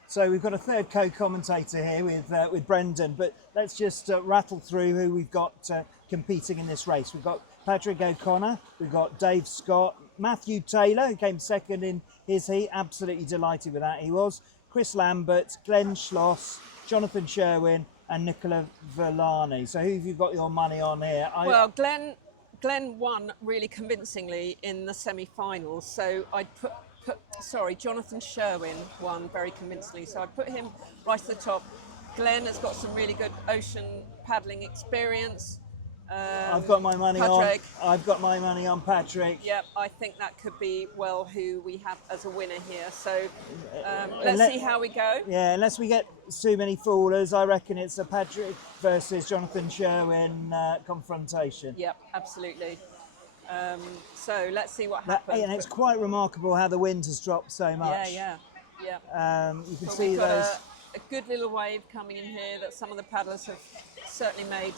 So we've got a third co-commentator here with Brendan, but let's just rattle through who we've got competing in this race. We've got Patrick O'Connor, we've got Dave Scott, Matthew Taylor, who came second in his heat, absolutely delighted with that he was, Chris Lambert, Glenn Schloss, Jonathan Sherwin, and Nicola Villani. So who have you got your money on here? Well, Glenn won really convincingly in the semi-finals, so I'd put Jonathan Sherwin won very convincingly, so I'd put him right at the top. Glenn has got some really good ocean paddling experience. I've got my money Patrick. on. I've got my money on Patrick. Yep, I think that could be who we have as a winner here. So let's see how we go. Yeah, unless we get too many foolers, I reckon it's a Patrick versus Jonathan Sherwin confrontation. Yep, absolutely. So let's see what happens. And it's quite remarkable how the wind has dropped so much. Yeah. You can But see we've got those. a good little wave coming in here that some of the paddlers have certainly made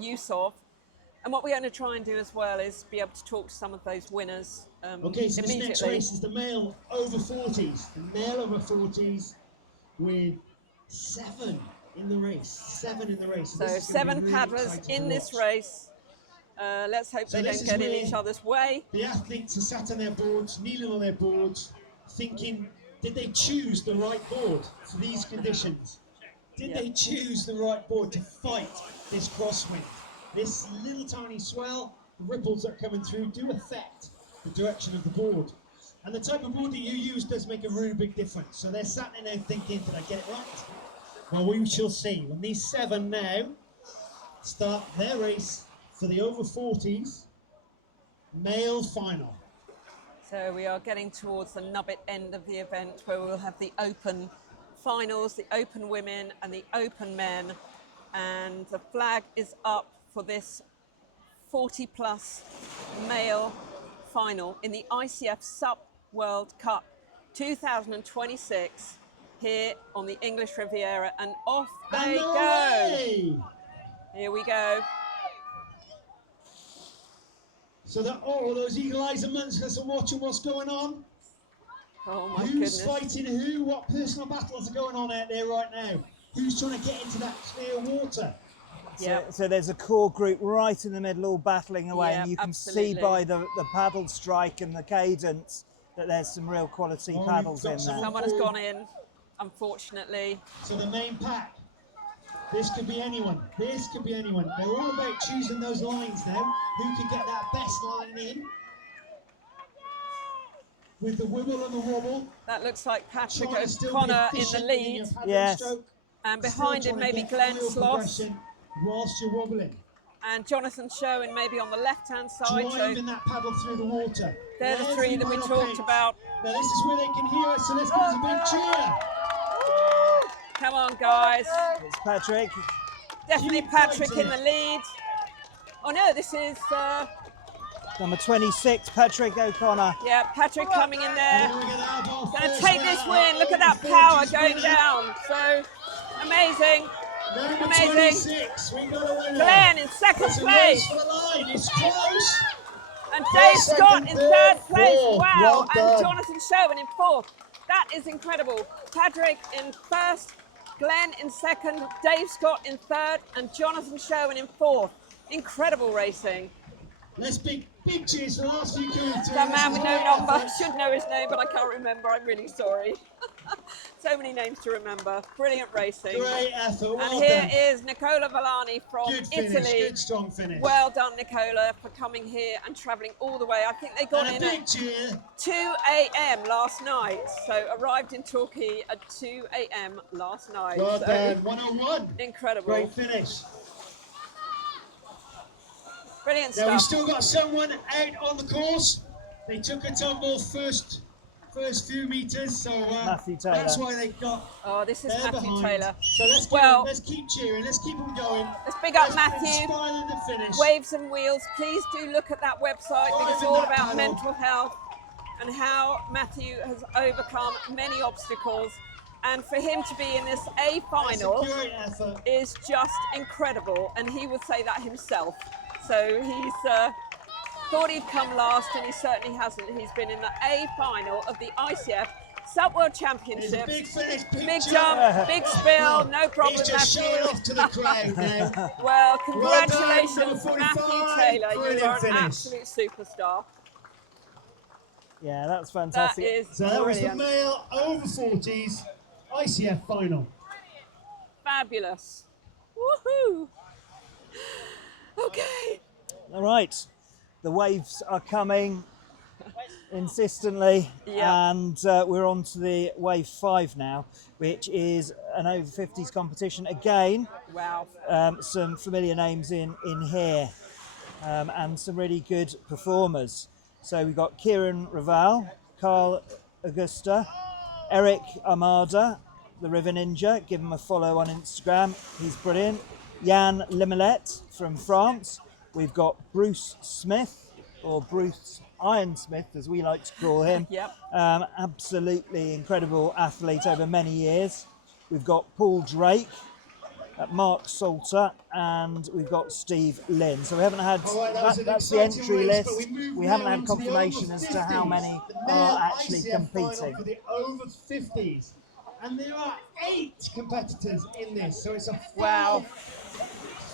use of. And what we're going to try and do as well is be able to talk to some of those winners Okay, so this immediately. next race is the male over 40s. The male over 40s with 7 in the race. 7 in the race. So this is gonna 7 be really paddlers exciting in to this watch. race. Let's hope So they this don't is get in where each other's way. The athletes are sat on their boards, kneeling on their boards, thinking, did they choose the right board for these conditions? Did they choose the right board to fight this crosswind? This little tiny swell, the ripples that are coming through do affect the direction of the board. And the type of board that you use does make a really big difference. So they're sat in there thinking, did I get it right? Well, we shall see. When these 7 now start their race for the over 40s male final. So we are getting towards the nubbit end of the event where we'll have the open finals, the open women and the open men. And the flag is up for this 40 plus male final in the ICF Sup World Cup 2026 here on the English Riviera, and off they go. Away! Here we go. So that all those eagle eyes amongst us are watching what's going on. Oh my Who's goodness. fighting who? What personal battles are going on out there right now? who's trying to get into that clear water. So there's a core group right in the middle, all battling away, Yeah, and you can absolutely. see by the paddle strike and the cadence that there's some real quality paddles in there. Someone has gone in, unfortunately. So the main pack, this could be anyone. This could be anyone. They're all about choosing those lines now. Who can get that best line in? With the wibble and the wobble. That looks like Patrick Trying to still be O'Connor in the efficient lead. your paddle Yes. stroke. And Still behind him, trying to maybe get Glenn real Sloss. progression whilst you're wobbling. And Jonathan Sherwin maybe on the left-hand side. Driving that paddle through the water. They're the three that we talked about. Now this is where they can hear us, so let's give us a big cheer. Come on, guys. It's Patrick. Definitely Keep Patrick fighting. in the lead. Oh no, this is, Number 26, Patrick O'Connor. yeah, Patrick coming in there. We're gonna have our Going to first take winner this of win. Look at our that power over 40s going winner. down. So amazing. Number Amazing. 26, we got a winner. Glenn in second It's a place. race for the line. It's close. And Dave Second, Scott in third, third place. fourth. Wow. Well And done. Jonathan Sherwin in fourth. That is incredible. Patrick in first, Glenn in second, Dave Scott in third, and Jonathan Sherwin in fourth. Incredible racing. Let's big cheers for the last few kilometres. That man This with is no great number. effort. Should know his name, but I can't remember. I'm really sorry. So many names to remember. Brilliant racing. Great effort. Well And here done. is Nicola Villani from Good finish. Italy. Good strong finish. Well done, Nicola, for coming here and travelling all the way. I think they got and in a big at cheer. 2 a.m. last night. So arrived in Torquay at 2 a.m. last night. Well So done. 101. incredible. Great finish. Brilliant Now we've stuff. still got someone out on the course. They took a tumble first few meters, so Matthew Taylor. that's why they got. Oh, this is They're Matthew behind. Taylor. So let's Well- let's keep cheering. Let's keep them going. Let's big up Let's Matthew. inspire them to finish. Waves and Wheels, please do look at that website because it's all Driving that about paddle. mental health and how Matthew has overcome many obstacles. And for him to be in this A That's final a great effort. is just incredible, and he would say that himself. So he's thought he'd come last, and he certainly hasn't. He's been in the A final of the ICF Sub World It's a Championships. big finish, Big jump, big spill, no problem, He's just showing Matthew. off to the crowd now. Well, Well done, congratulations, number Matthew 45. Taylor. You Brilliant are an finish. absolute superstar. Yeah, that's That fantastic. is So that was the brilliant. male over 40s ICF final. Fabulous. Woohoo! Okay. All right, the waves are coming insistently, Yeah. and we're on to the wave 5 now, which is an over 50s competition. Again, Wow. some familiar names in here, and some really good performers. So we've got Kieran Raval, Carl Augusta, Eric Armada, the River Ninja. Give him a follow on Instagram. He's brilliant. Jan Limelet from France. We've got Bruce Smith, or Bruce Ironsmith, as we like to call him. Yep. Absolutely incredible athlete over many years. We've got Paul Drake, Mark Salter, and we've got Steve Lynn. So we haven't had, All right, that was an that's the exciting entry race, but list. move We haven't now had on to the confirmation over as to how 50s, many the male are actually ICF final competing. For the over 50s. And there are 8 competitors in this, so it's a Wow.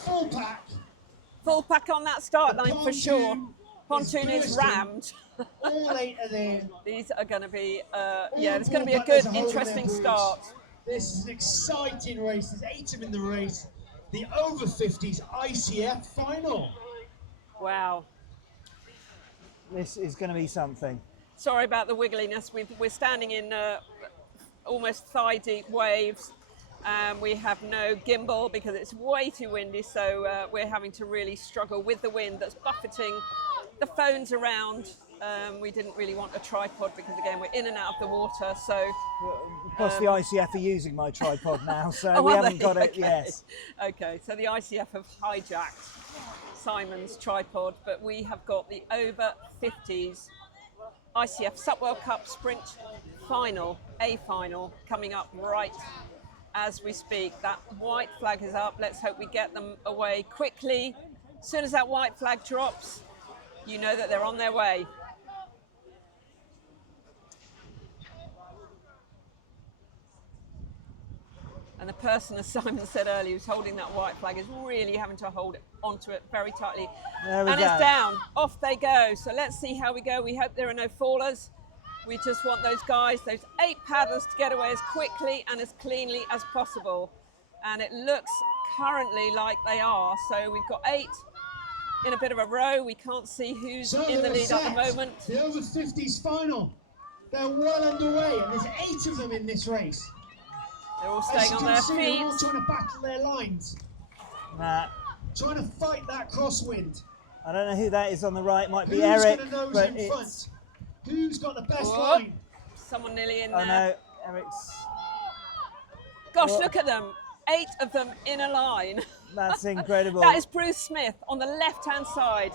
full pack. Full pack on that start The line for sure. pontoon Pontoon is is bursting. rammed. All 8 are there. These are going to be, All yeah, it's going to be a four packers good, are holding their interesting boots. start. This is an exciting race. There's 8 of them in the race. The over 50s ICF final. Wow. This is going to be something. Sorry about the wiggliness. We're standing in almost thigh-deep waves. We have no gimbal because it's way too windy, so we're having to really struggle with the wind that's buffeting the phones around. We didn't really want a tripod because, again, we're in and out of the water, so... Plus the ICF are using my tripod now, so Oh, we are haven't they? got it, Okay. yes. Okay, so the ICF have hijacked Simon's tripod, but we have got the over 50s ICF Sub World Cup Sprint final, A final, coming up right as we speak. That white flag is up. Let's hope we get them away quickly. As soon as that white flag drops, you know that they're on their way. And the person, as Simon said earlier, who's holding that white flag is really having to hold onto it very tightly. There we and go. it's down. Off they go. So let's see how we go. We hope there are no fallers. We just want those guys, those 8 paddlers, to get away as quickly and as cleanly as possible. And it looks currently like they are. So we've got 8 in a bit of a row. We can't see who's in the lead at the moment. The over 50s final. They're well underway, and there's 8 of them in this race. They're all staying on their feet. They're all trying to battle their lines. Trying to fight that crosswind. I don't know who that is on the right. Might be Who's Eric, gonna nose but in it's... front? Who's got the best Whoop. line? Someone nearly in Oh there. no, Eric's... Gosh, What? look at them. 8 of them in a line. That's incredible. That is Bruce Smith on the left-hand side.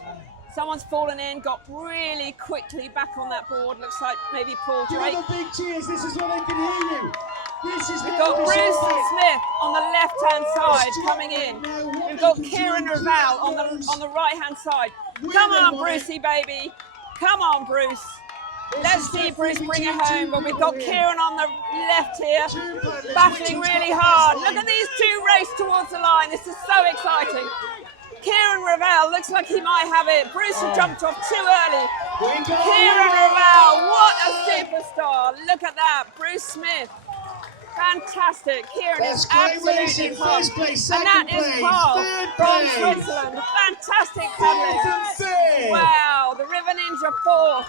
Someone's fallen in, got really quickly back on that board. Looks like maybe Paul Give Drake. them a big cheers. This is where they can hear you. This is We've the got official Bruce line. Smith on the left-hand side coming in. We've got Kieran Raval on the right-hand side. Come on, Brucey, baby. Come on, Bruce. Let's see Bruce bring it home, but we've got Kieran on the left here, battling really hard. Look at these 2 race towards the line. This is so exciting. Kieran Raval looks like he might have it. Bruce had jumped off too early. Kieran Raval, what a superstar. Look at that, Bruce Smith. Fantastic. Kieran is absolutely top. And that is Carl from Switzerland. Fantastic paddling. Wow, the River Ninja 4th.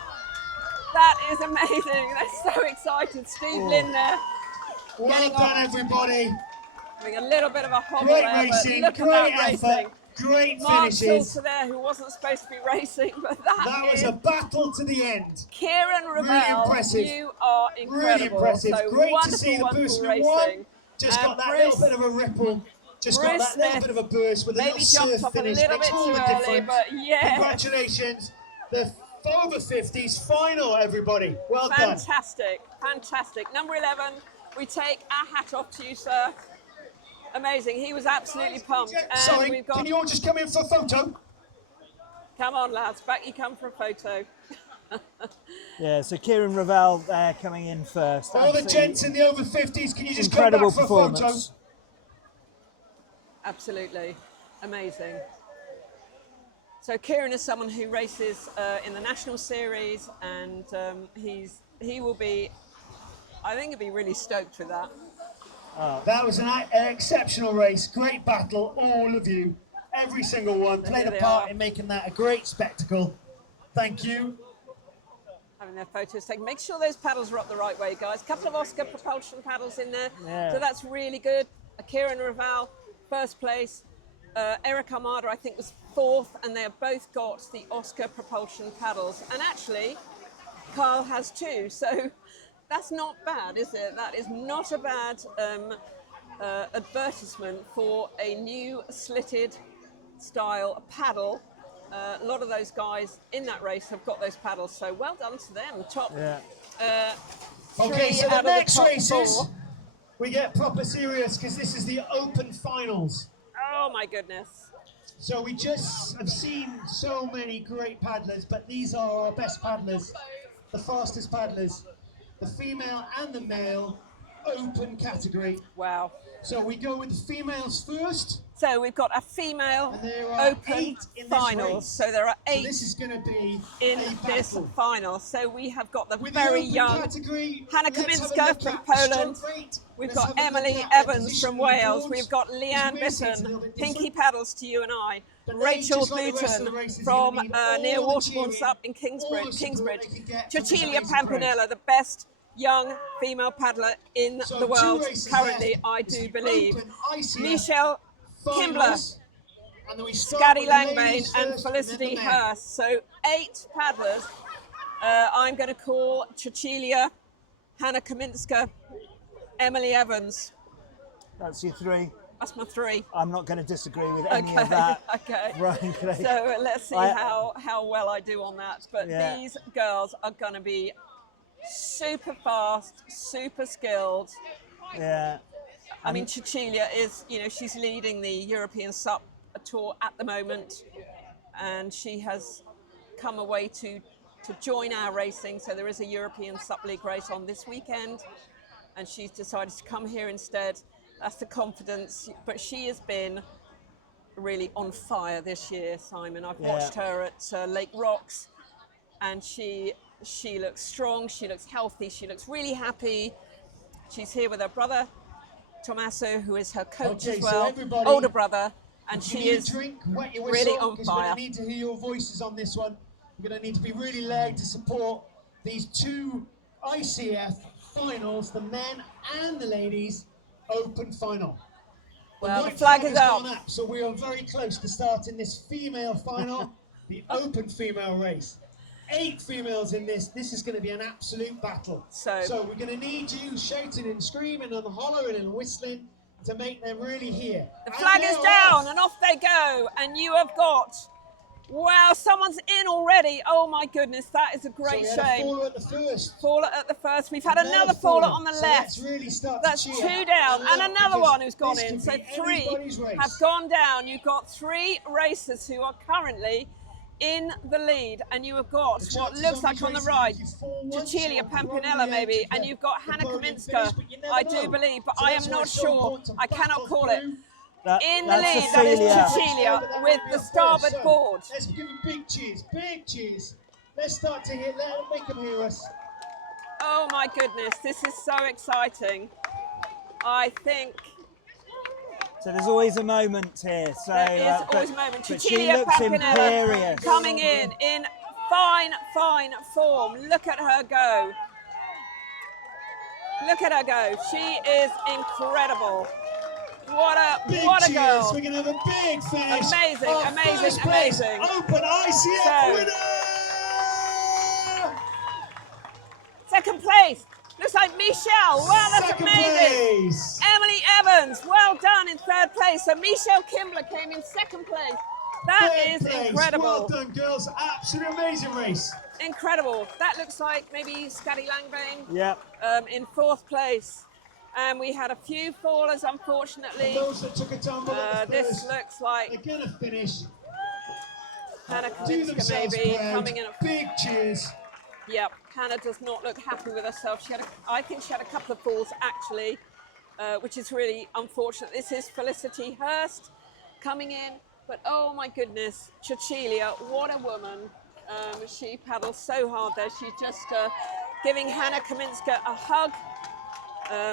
That is amazing. They're so excited. Steve Lynn there. Well done, everybody. Having a little bit of a hobble Great there, racing, but look great at that effort, racing. great Mark finishes. Salter there, who wasn't supposed to be racing, but That was is a battle to the end. Kieran Ravel. impressive. You are incredible. Really impressive. So Great wonderful, to see the wonderful person who racing. won. Just got that little bit of a ripple. Just got Bruce that little Smith bit of a burst with a maybe little jumped surf off a finish. little Makes bit all too the early, difference. but yeah. Congratulations. The over 50s final, everybody. Well done. Fantastic, fantastic. Number 11, we take our hat off to you, sir. Amazing. He was absolutely pumped. And Sorry, we've got... can you all just come in for a photo? Come on, lads. Back you come for a photo. Yeah, so Kieran Ravel there coming in first. All the Absolutely gents in the over 50s, can you just come incredible back for a photo? performance. Absolutely. Amazing. So Kieran is someone who races in the national series, and he will be, I think he'll be really stoked with that. That was an exceptional race. Great battle, all of you. Every single one played Here a they part are. in making that a great spectacle. Thank you. Having their photos taken. Make sure those paddles are up the right way, guys. A couple of Oscar propulsion paddles in there. Yeah. So that's really good. Kieran Raval, first place. Eric Armada, I think, was 4th, and they have both got the Oscar propulsion paddles. And actually, Carl has 2, so that's not bad, is it? That is not a bad advertisement for a new slitted style paddle. A lot of those guys in that race have got those paddles, so well done to them. Top Okay, 3 so out the of the next top races, 4. we get proper serious because this is the open finals. Oh my goodness. So we just have seen so many great paddlers, but these are our best paddlers, the fastest paddlers, the female and the male open category. Wow. So we go with the females first. So we've got a female And there are open 8 in this finals. race. So there are 8 So this is going to be in a this battle. final. So we have got the With very the open young category, Hannah let's have a Kaminska look from at the Poland. stroke rate. We've Let's got have a look Emily at their Evans position from on the Wales. boards. We've got Because Leanne we're seeing it's a Bitton, little bit Pinky different. Paddles to you and I. But they, Rachel just like the rest of the Booton races, from you need all near the Waterbourne cheering, Sup in all the support Kingsbridge. they can get from this Cecilia amazing crowd. Pampanella, the best young female paddler in So the 2 world races currently, left. I It's do the believe. open ICF Michelle Kimbler, finals. And then we start Scotty with the Langbain ladies and first, Felicity then the men. Hurst. So 8 paddlers. I'm going to call Cecilia, Hannah Kaminska, Emily Evans. That's your 3. That's my 3. I'm not going to disagree with any Okay, of that. okay. Frankly. So let's see how well I do on that. But Yeah. these girls are going to be super fast, super skilled. Yeah. I mean, Cecilia is, she's leading the European Sup Tour at the moment, and she has come away to join our racing. So there is a European Sup League race on this weekend, and she's decided to come here instead. That's the confidence. But she has been really on fire this year, Simon. I've watched her at Lake Rocks, and she looks strong, she looks healthy, she looks really happy. She's here with her brother, Tommaso, who is her coach as well, so older brother, and if you she need is a drink, wet your really whistle, on 'cause we're going fire. to need to hear your voices on this one. We're going to need to be really loud to support these two ICF finals, the men and the ladies open final. Well, the white flag is has up. gone up, so we are very close to starting this female final, the open female race. 8 females in this. This is going to be an absolute battle. So we're going to need you shouting and screaming and hollering and whistling to make them really hear. The flag is down and off they go, and you have got, wow, someone's in already. Oh my goodness, that is a great so we had shame. a faller at the first. Faller at the first. We've had another faller on the so left. Let's really start That's to 2 cheer down, a and lot, another because one who's gone this in. could So be 3 anybody's race. have gone down. You've got 3 racers who are currently in the lead, and you have got what looks like on the right, Cecilia Pampinella maybe, and you've got Hannah Kaminska, I do believe, but I am not sure. I cannot call it. In the lead, that is Cecilia with the starboard board. Let's give them big cheers, big cheers. Let's start to hear, make them hear us. Oh my goodness, this is so exciting. I think So there's always a moment here. So there is always a moment. but she Cecilia looks Pampinella imperious. coming in fine form. Look at her go. Look at her go. She is incredible. What a girl. We're going to have a big finish. Amazing, Our amazing, first place amazing. Open ICF So, winner! second place. Looks like Michelle. Wow, that's Second amazing. place. Emily Evans, well done in 3rd place. So Michelle Kimbler came in 2nd place. That Third is place. incredible. Well done, girls. Absolutely amazing race. Incredible. That looks like maybe Scotty Langbain Yeah. in 4th place. And we had a few fallers, unfortunately. Those that took a tumble at the This first, looks they're like going to finish. Hannah Do Kaminska themselves maybe proud. coming in. Big cheers. Yep, Hannah does not look happy with herself. I think she had a couple of falls actually, which is really unfortunate. This is Felicity Hurst coming in, but oh my goodness, Cecilia, what a woman. She paddles so hard there. She's just giving Hannah Kaminska a hug.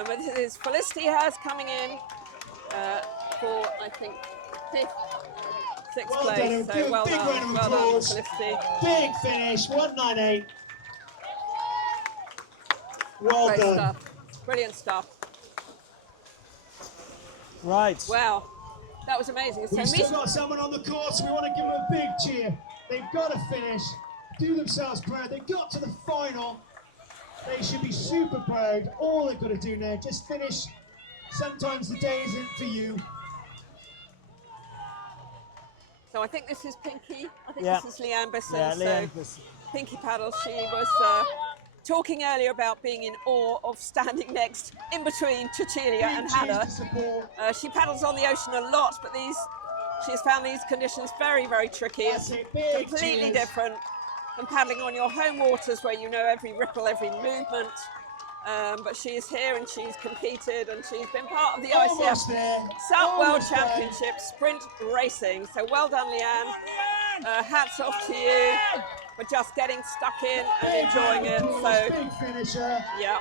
This is Felicity Hurst coming in for, I think, 6th Well place. done, So well big done, round of well done, applause. Felicity. Big finish, 198. Well Great done. stuff, brilliant stuff. Right. Wow, that was amazing. So We've still got someone on the course. We want to give them a big cheer. They've got to finish, do themselves proud. They got to the final. They should be super proud. All they've got to do now, just finish. Sometimes the day isn't for you. So I think this is Pinky. I think Yeah. this is Leanne Bisson. Yeah, so Leanne Bisson. Pinky paddles. She was talking earlier about being in awe of standing next in between Cecilia and Big cheers Hannah. to support. She paddles on the ocean a lot, but she's found these conditions very, very tricky. That's It's it, big completely cheers. different from paddling on your home waters where you know every ripple, every movement. But she is here and she's competed and she's been part of the Almost ICF there. World Almost there. Championship Sprint Racing. So well done, Leanne. Hats off to you for just getting stuck in and Big enjoying it. applause, So big finisher. yeah,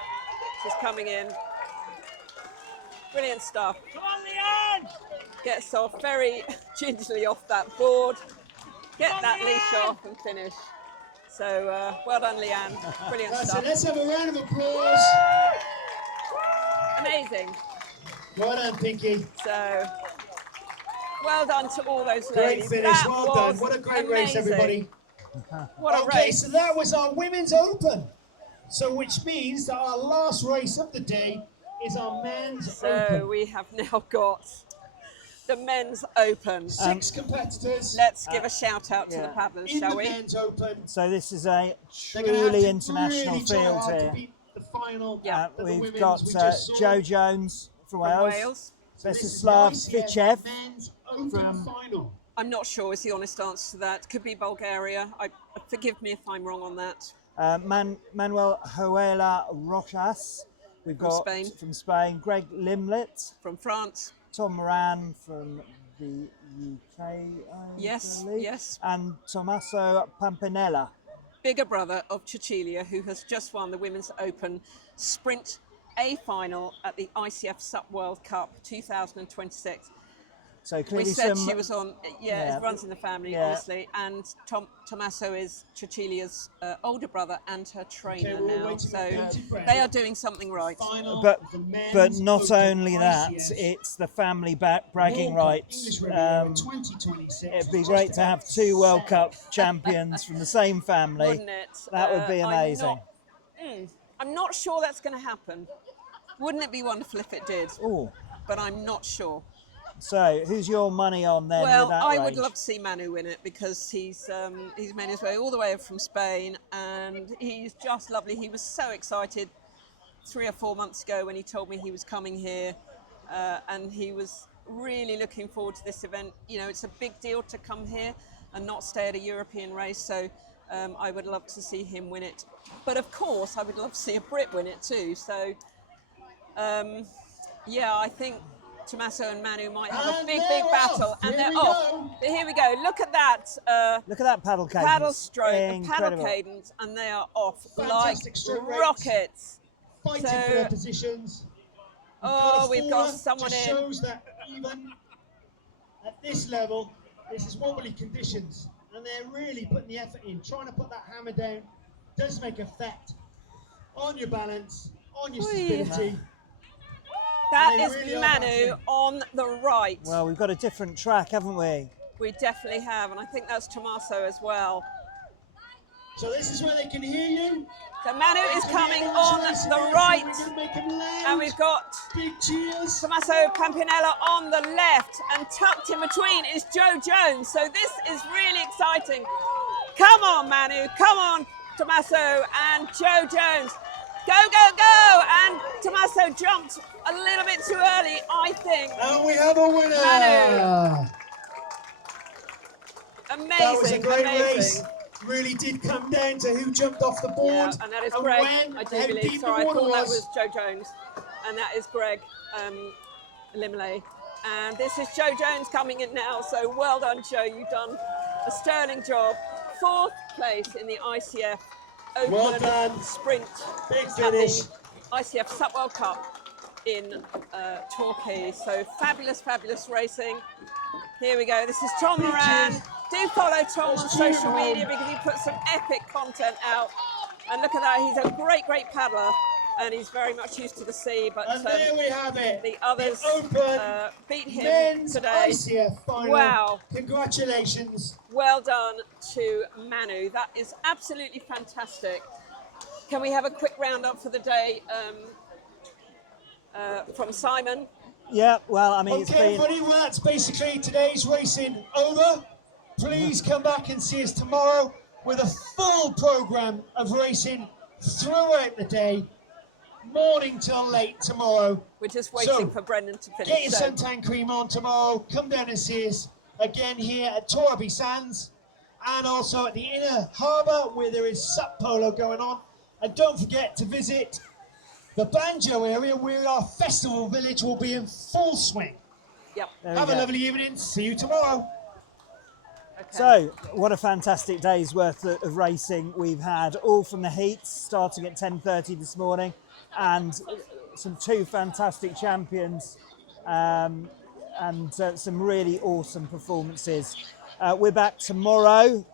she's coming in. Brilliant stuff. Come on, Leanne! Gets off very gingerly off that board. Get that leash off and finish. So well done, Leanne. Brilliant That's stuff. it. Let's have a round of applause. Amazing. Well done, Pinky. So well done to all those Great ladies. finish. That Well done. was What a great race, amazing. everybody. What a Okay, race. so that was our Women's Open. So which means that our last race of the day is our Men's So Open. we have now got the Men's Open. 6 competitors Let's give a shout out to yeah. the paddlers, in shall the we? Men's Open. So this is a They're gonna have truly to international really try field hard to here. beat the final. Yeah. that the We've women's got we just saw. Joe Jones from From Wales, Wales. This is Veslav the ICF Fichev Men's Open from- final. I'm not sure is the honest answer to that. Could be Bulgaria. Forgive me if I'm wrong on that. Manuel Joela Rojas We've From got Spain. from Spain, Greg Limlet, From France. Tom Moran from the UK, Yes, believe, yes. and Tommaso Pampinella. Bigger brother of Cecilia, who has just won the Women's Open Sprint A final at the ICF Sup World Cup 2026. So We clearly said some, she was on, yeah, it runs in the family, yeah. honestly. And Tommaso is Cecilia's older brother and her trainer we're all now. waiting So with bated breath. they are doing something right. Final but of the men's but not Open only that, ICF it's the family bragging World Cup rights. English Radio 2026. It'd be Just great to have about two World set. Cup champions from the same family. Wouldn't it? That would be amazing. I'm not sure that's going to happen. Wouldn't it be wonderful if it did? Oh, But I'm not sure. so who's your money on then? Well, with that I would range? love to see Manu win it because he's made his way all the way from Spain and he's just lovely. He was so excited 3 or 4 months ago when he told me he was coming here, and he was really looking forward to this event. You know, it's a big deal to come here and not stay at a European race, so I would love to see him win it. But of course, I would love to see a Brit win it too. So, yeah, I think Tommaso and Manu might have a And big they're battle, off. and Here they're we off. go. But here we go. Look at that Look at that paddle cadence. paddle stroke, paddle Incredible. cadence, and they are off Fantastic like stroke rates. rockets. Fighting So- for their positions. Oh, we've got Just someone in. shows that even at this level, this is wobbly conditions, and they're really putting the effort in, trying to put that hammer down. Does make effect on your balance, on your Oi. stability. That They is really are Manu battling. on the right. Well, we've got a different track, haven't we? We definitely have, and I think that's Tommaso as well. So this is where they can hear you. So Manu is coming We're on gonna the right, make them loud. and we've got Big cheers. Tommaso Pampinella on the left, and tucked in between is Joe Jones. So this is really exciting. Come on, Manu. Come on, Tommaso and Joe Jones. Go, go, go! And Tommaso jumped a little bit too early, I think. And we have a winner. Manu. Amazing, That was a great amazing. race. Really did come down to who jumped off the board. Yeah, and that is Greg. when, I do how believe. deep Sorry, I the water thought that was Joe Jones, and that is Greg Limley. And this is Joe Jones coming in now. So well done, Joe. You've done a sterling job. 4th place in the ICF Open Well done. Sprint Big at finish. the ICF Sup World Cup in Torquay. So fabulous, fabulous racing. Here we go. This is Tom Moran. Do follow Tom on Let's cheer social him on. media because he puts some epic content out. And look at that, he's a great, great paddler, and he's very much used to the sea. But And there we have it. the others The Open beat him men's today. ICF final. Wow. Congratulations. Well done to Manu. That is absolutely fantastic. Can we have a quick roundup for the day from Simon? Yeah, well, I mean, it's Okay, been. everybody, well, that's basically today's racing over. Please come back and see us tomorrow with a full programme of racing throughout the day, morning till late tomorrow. We're just waiting So, for Brendan to finish. Get your so- suntan cream on tomorrow. Come down and see us again here at Torreby Sands and also at the Inner Harbour where there is SUP Polo going on. And don't forget to visit the Banjo area where our festival village will be in full swing. Yep. There we Have a go. lovely evening. See you tomorrow. Okay. So, what a fantastic day's worth of racing we've had, all from the heats, starting at 10:30 this morning, and some 2 fantastic champions, and some really awesome performances. We're back tomorrow,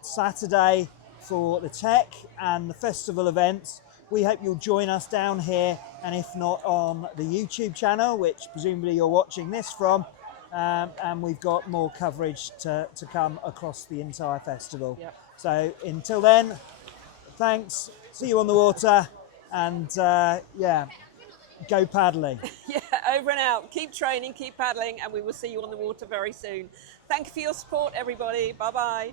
Saturday, for the tech and the festival events. We hope you'll join us down here, and if not on the YouTube channel, which presumably you're watching this from, and we've got more coverage to come across the entire festival. Yep. So until then, thanks, see you on the water, and yeah, go paddling. Yeah, over and out. Keep training, keep paddling, and we will see you on the water very soon. Thank you for your support, everybody. Bye-bye.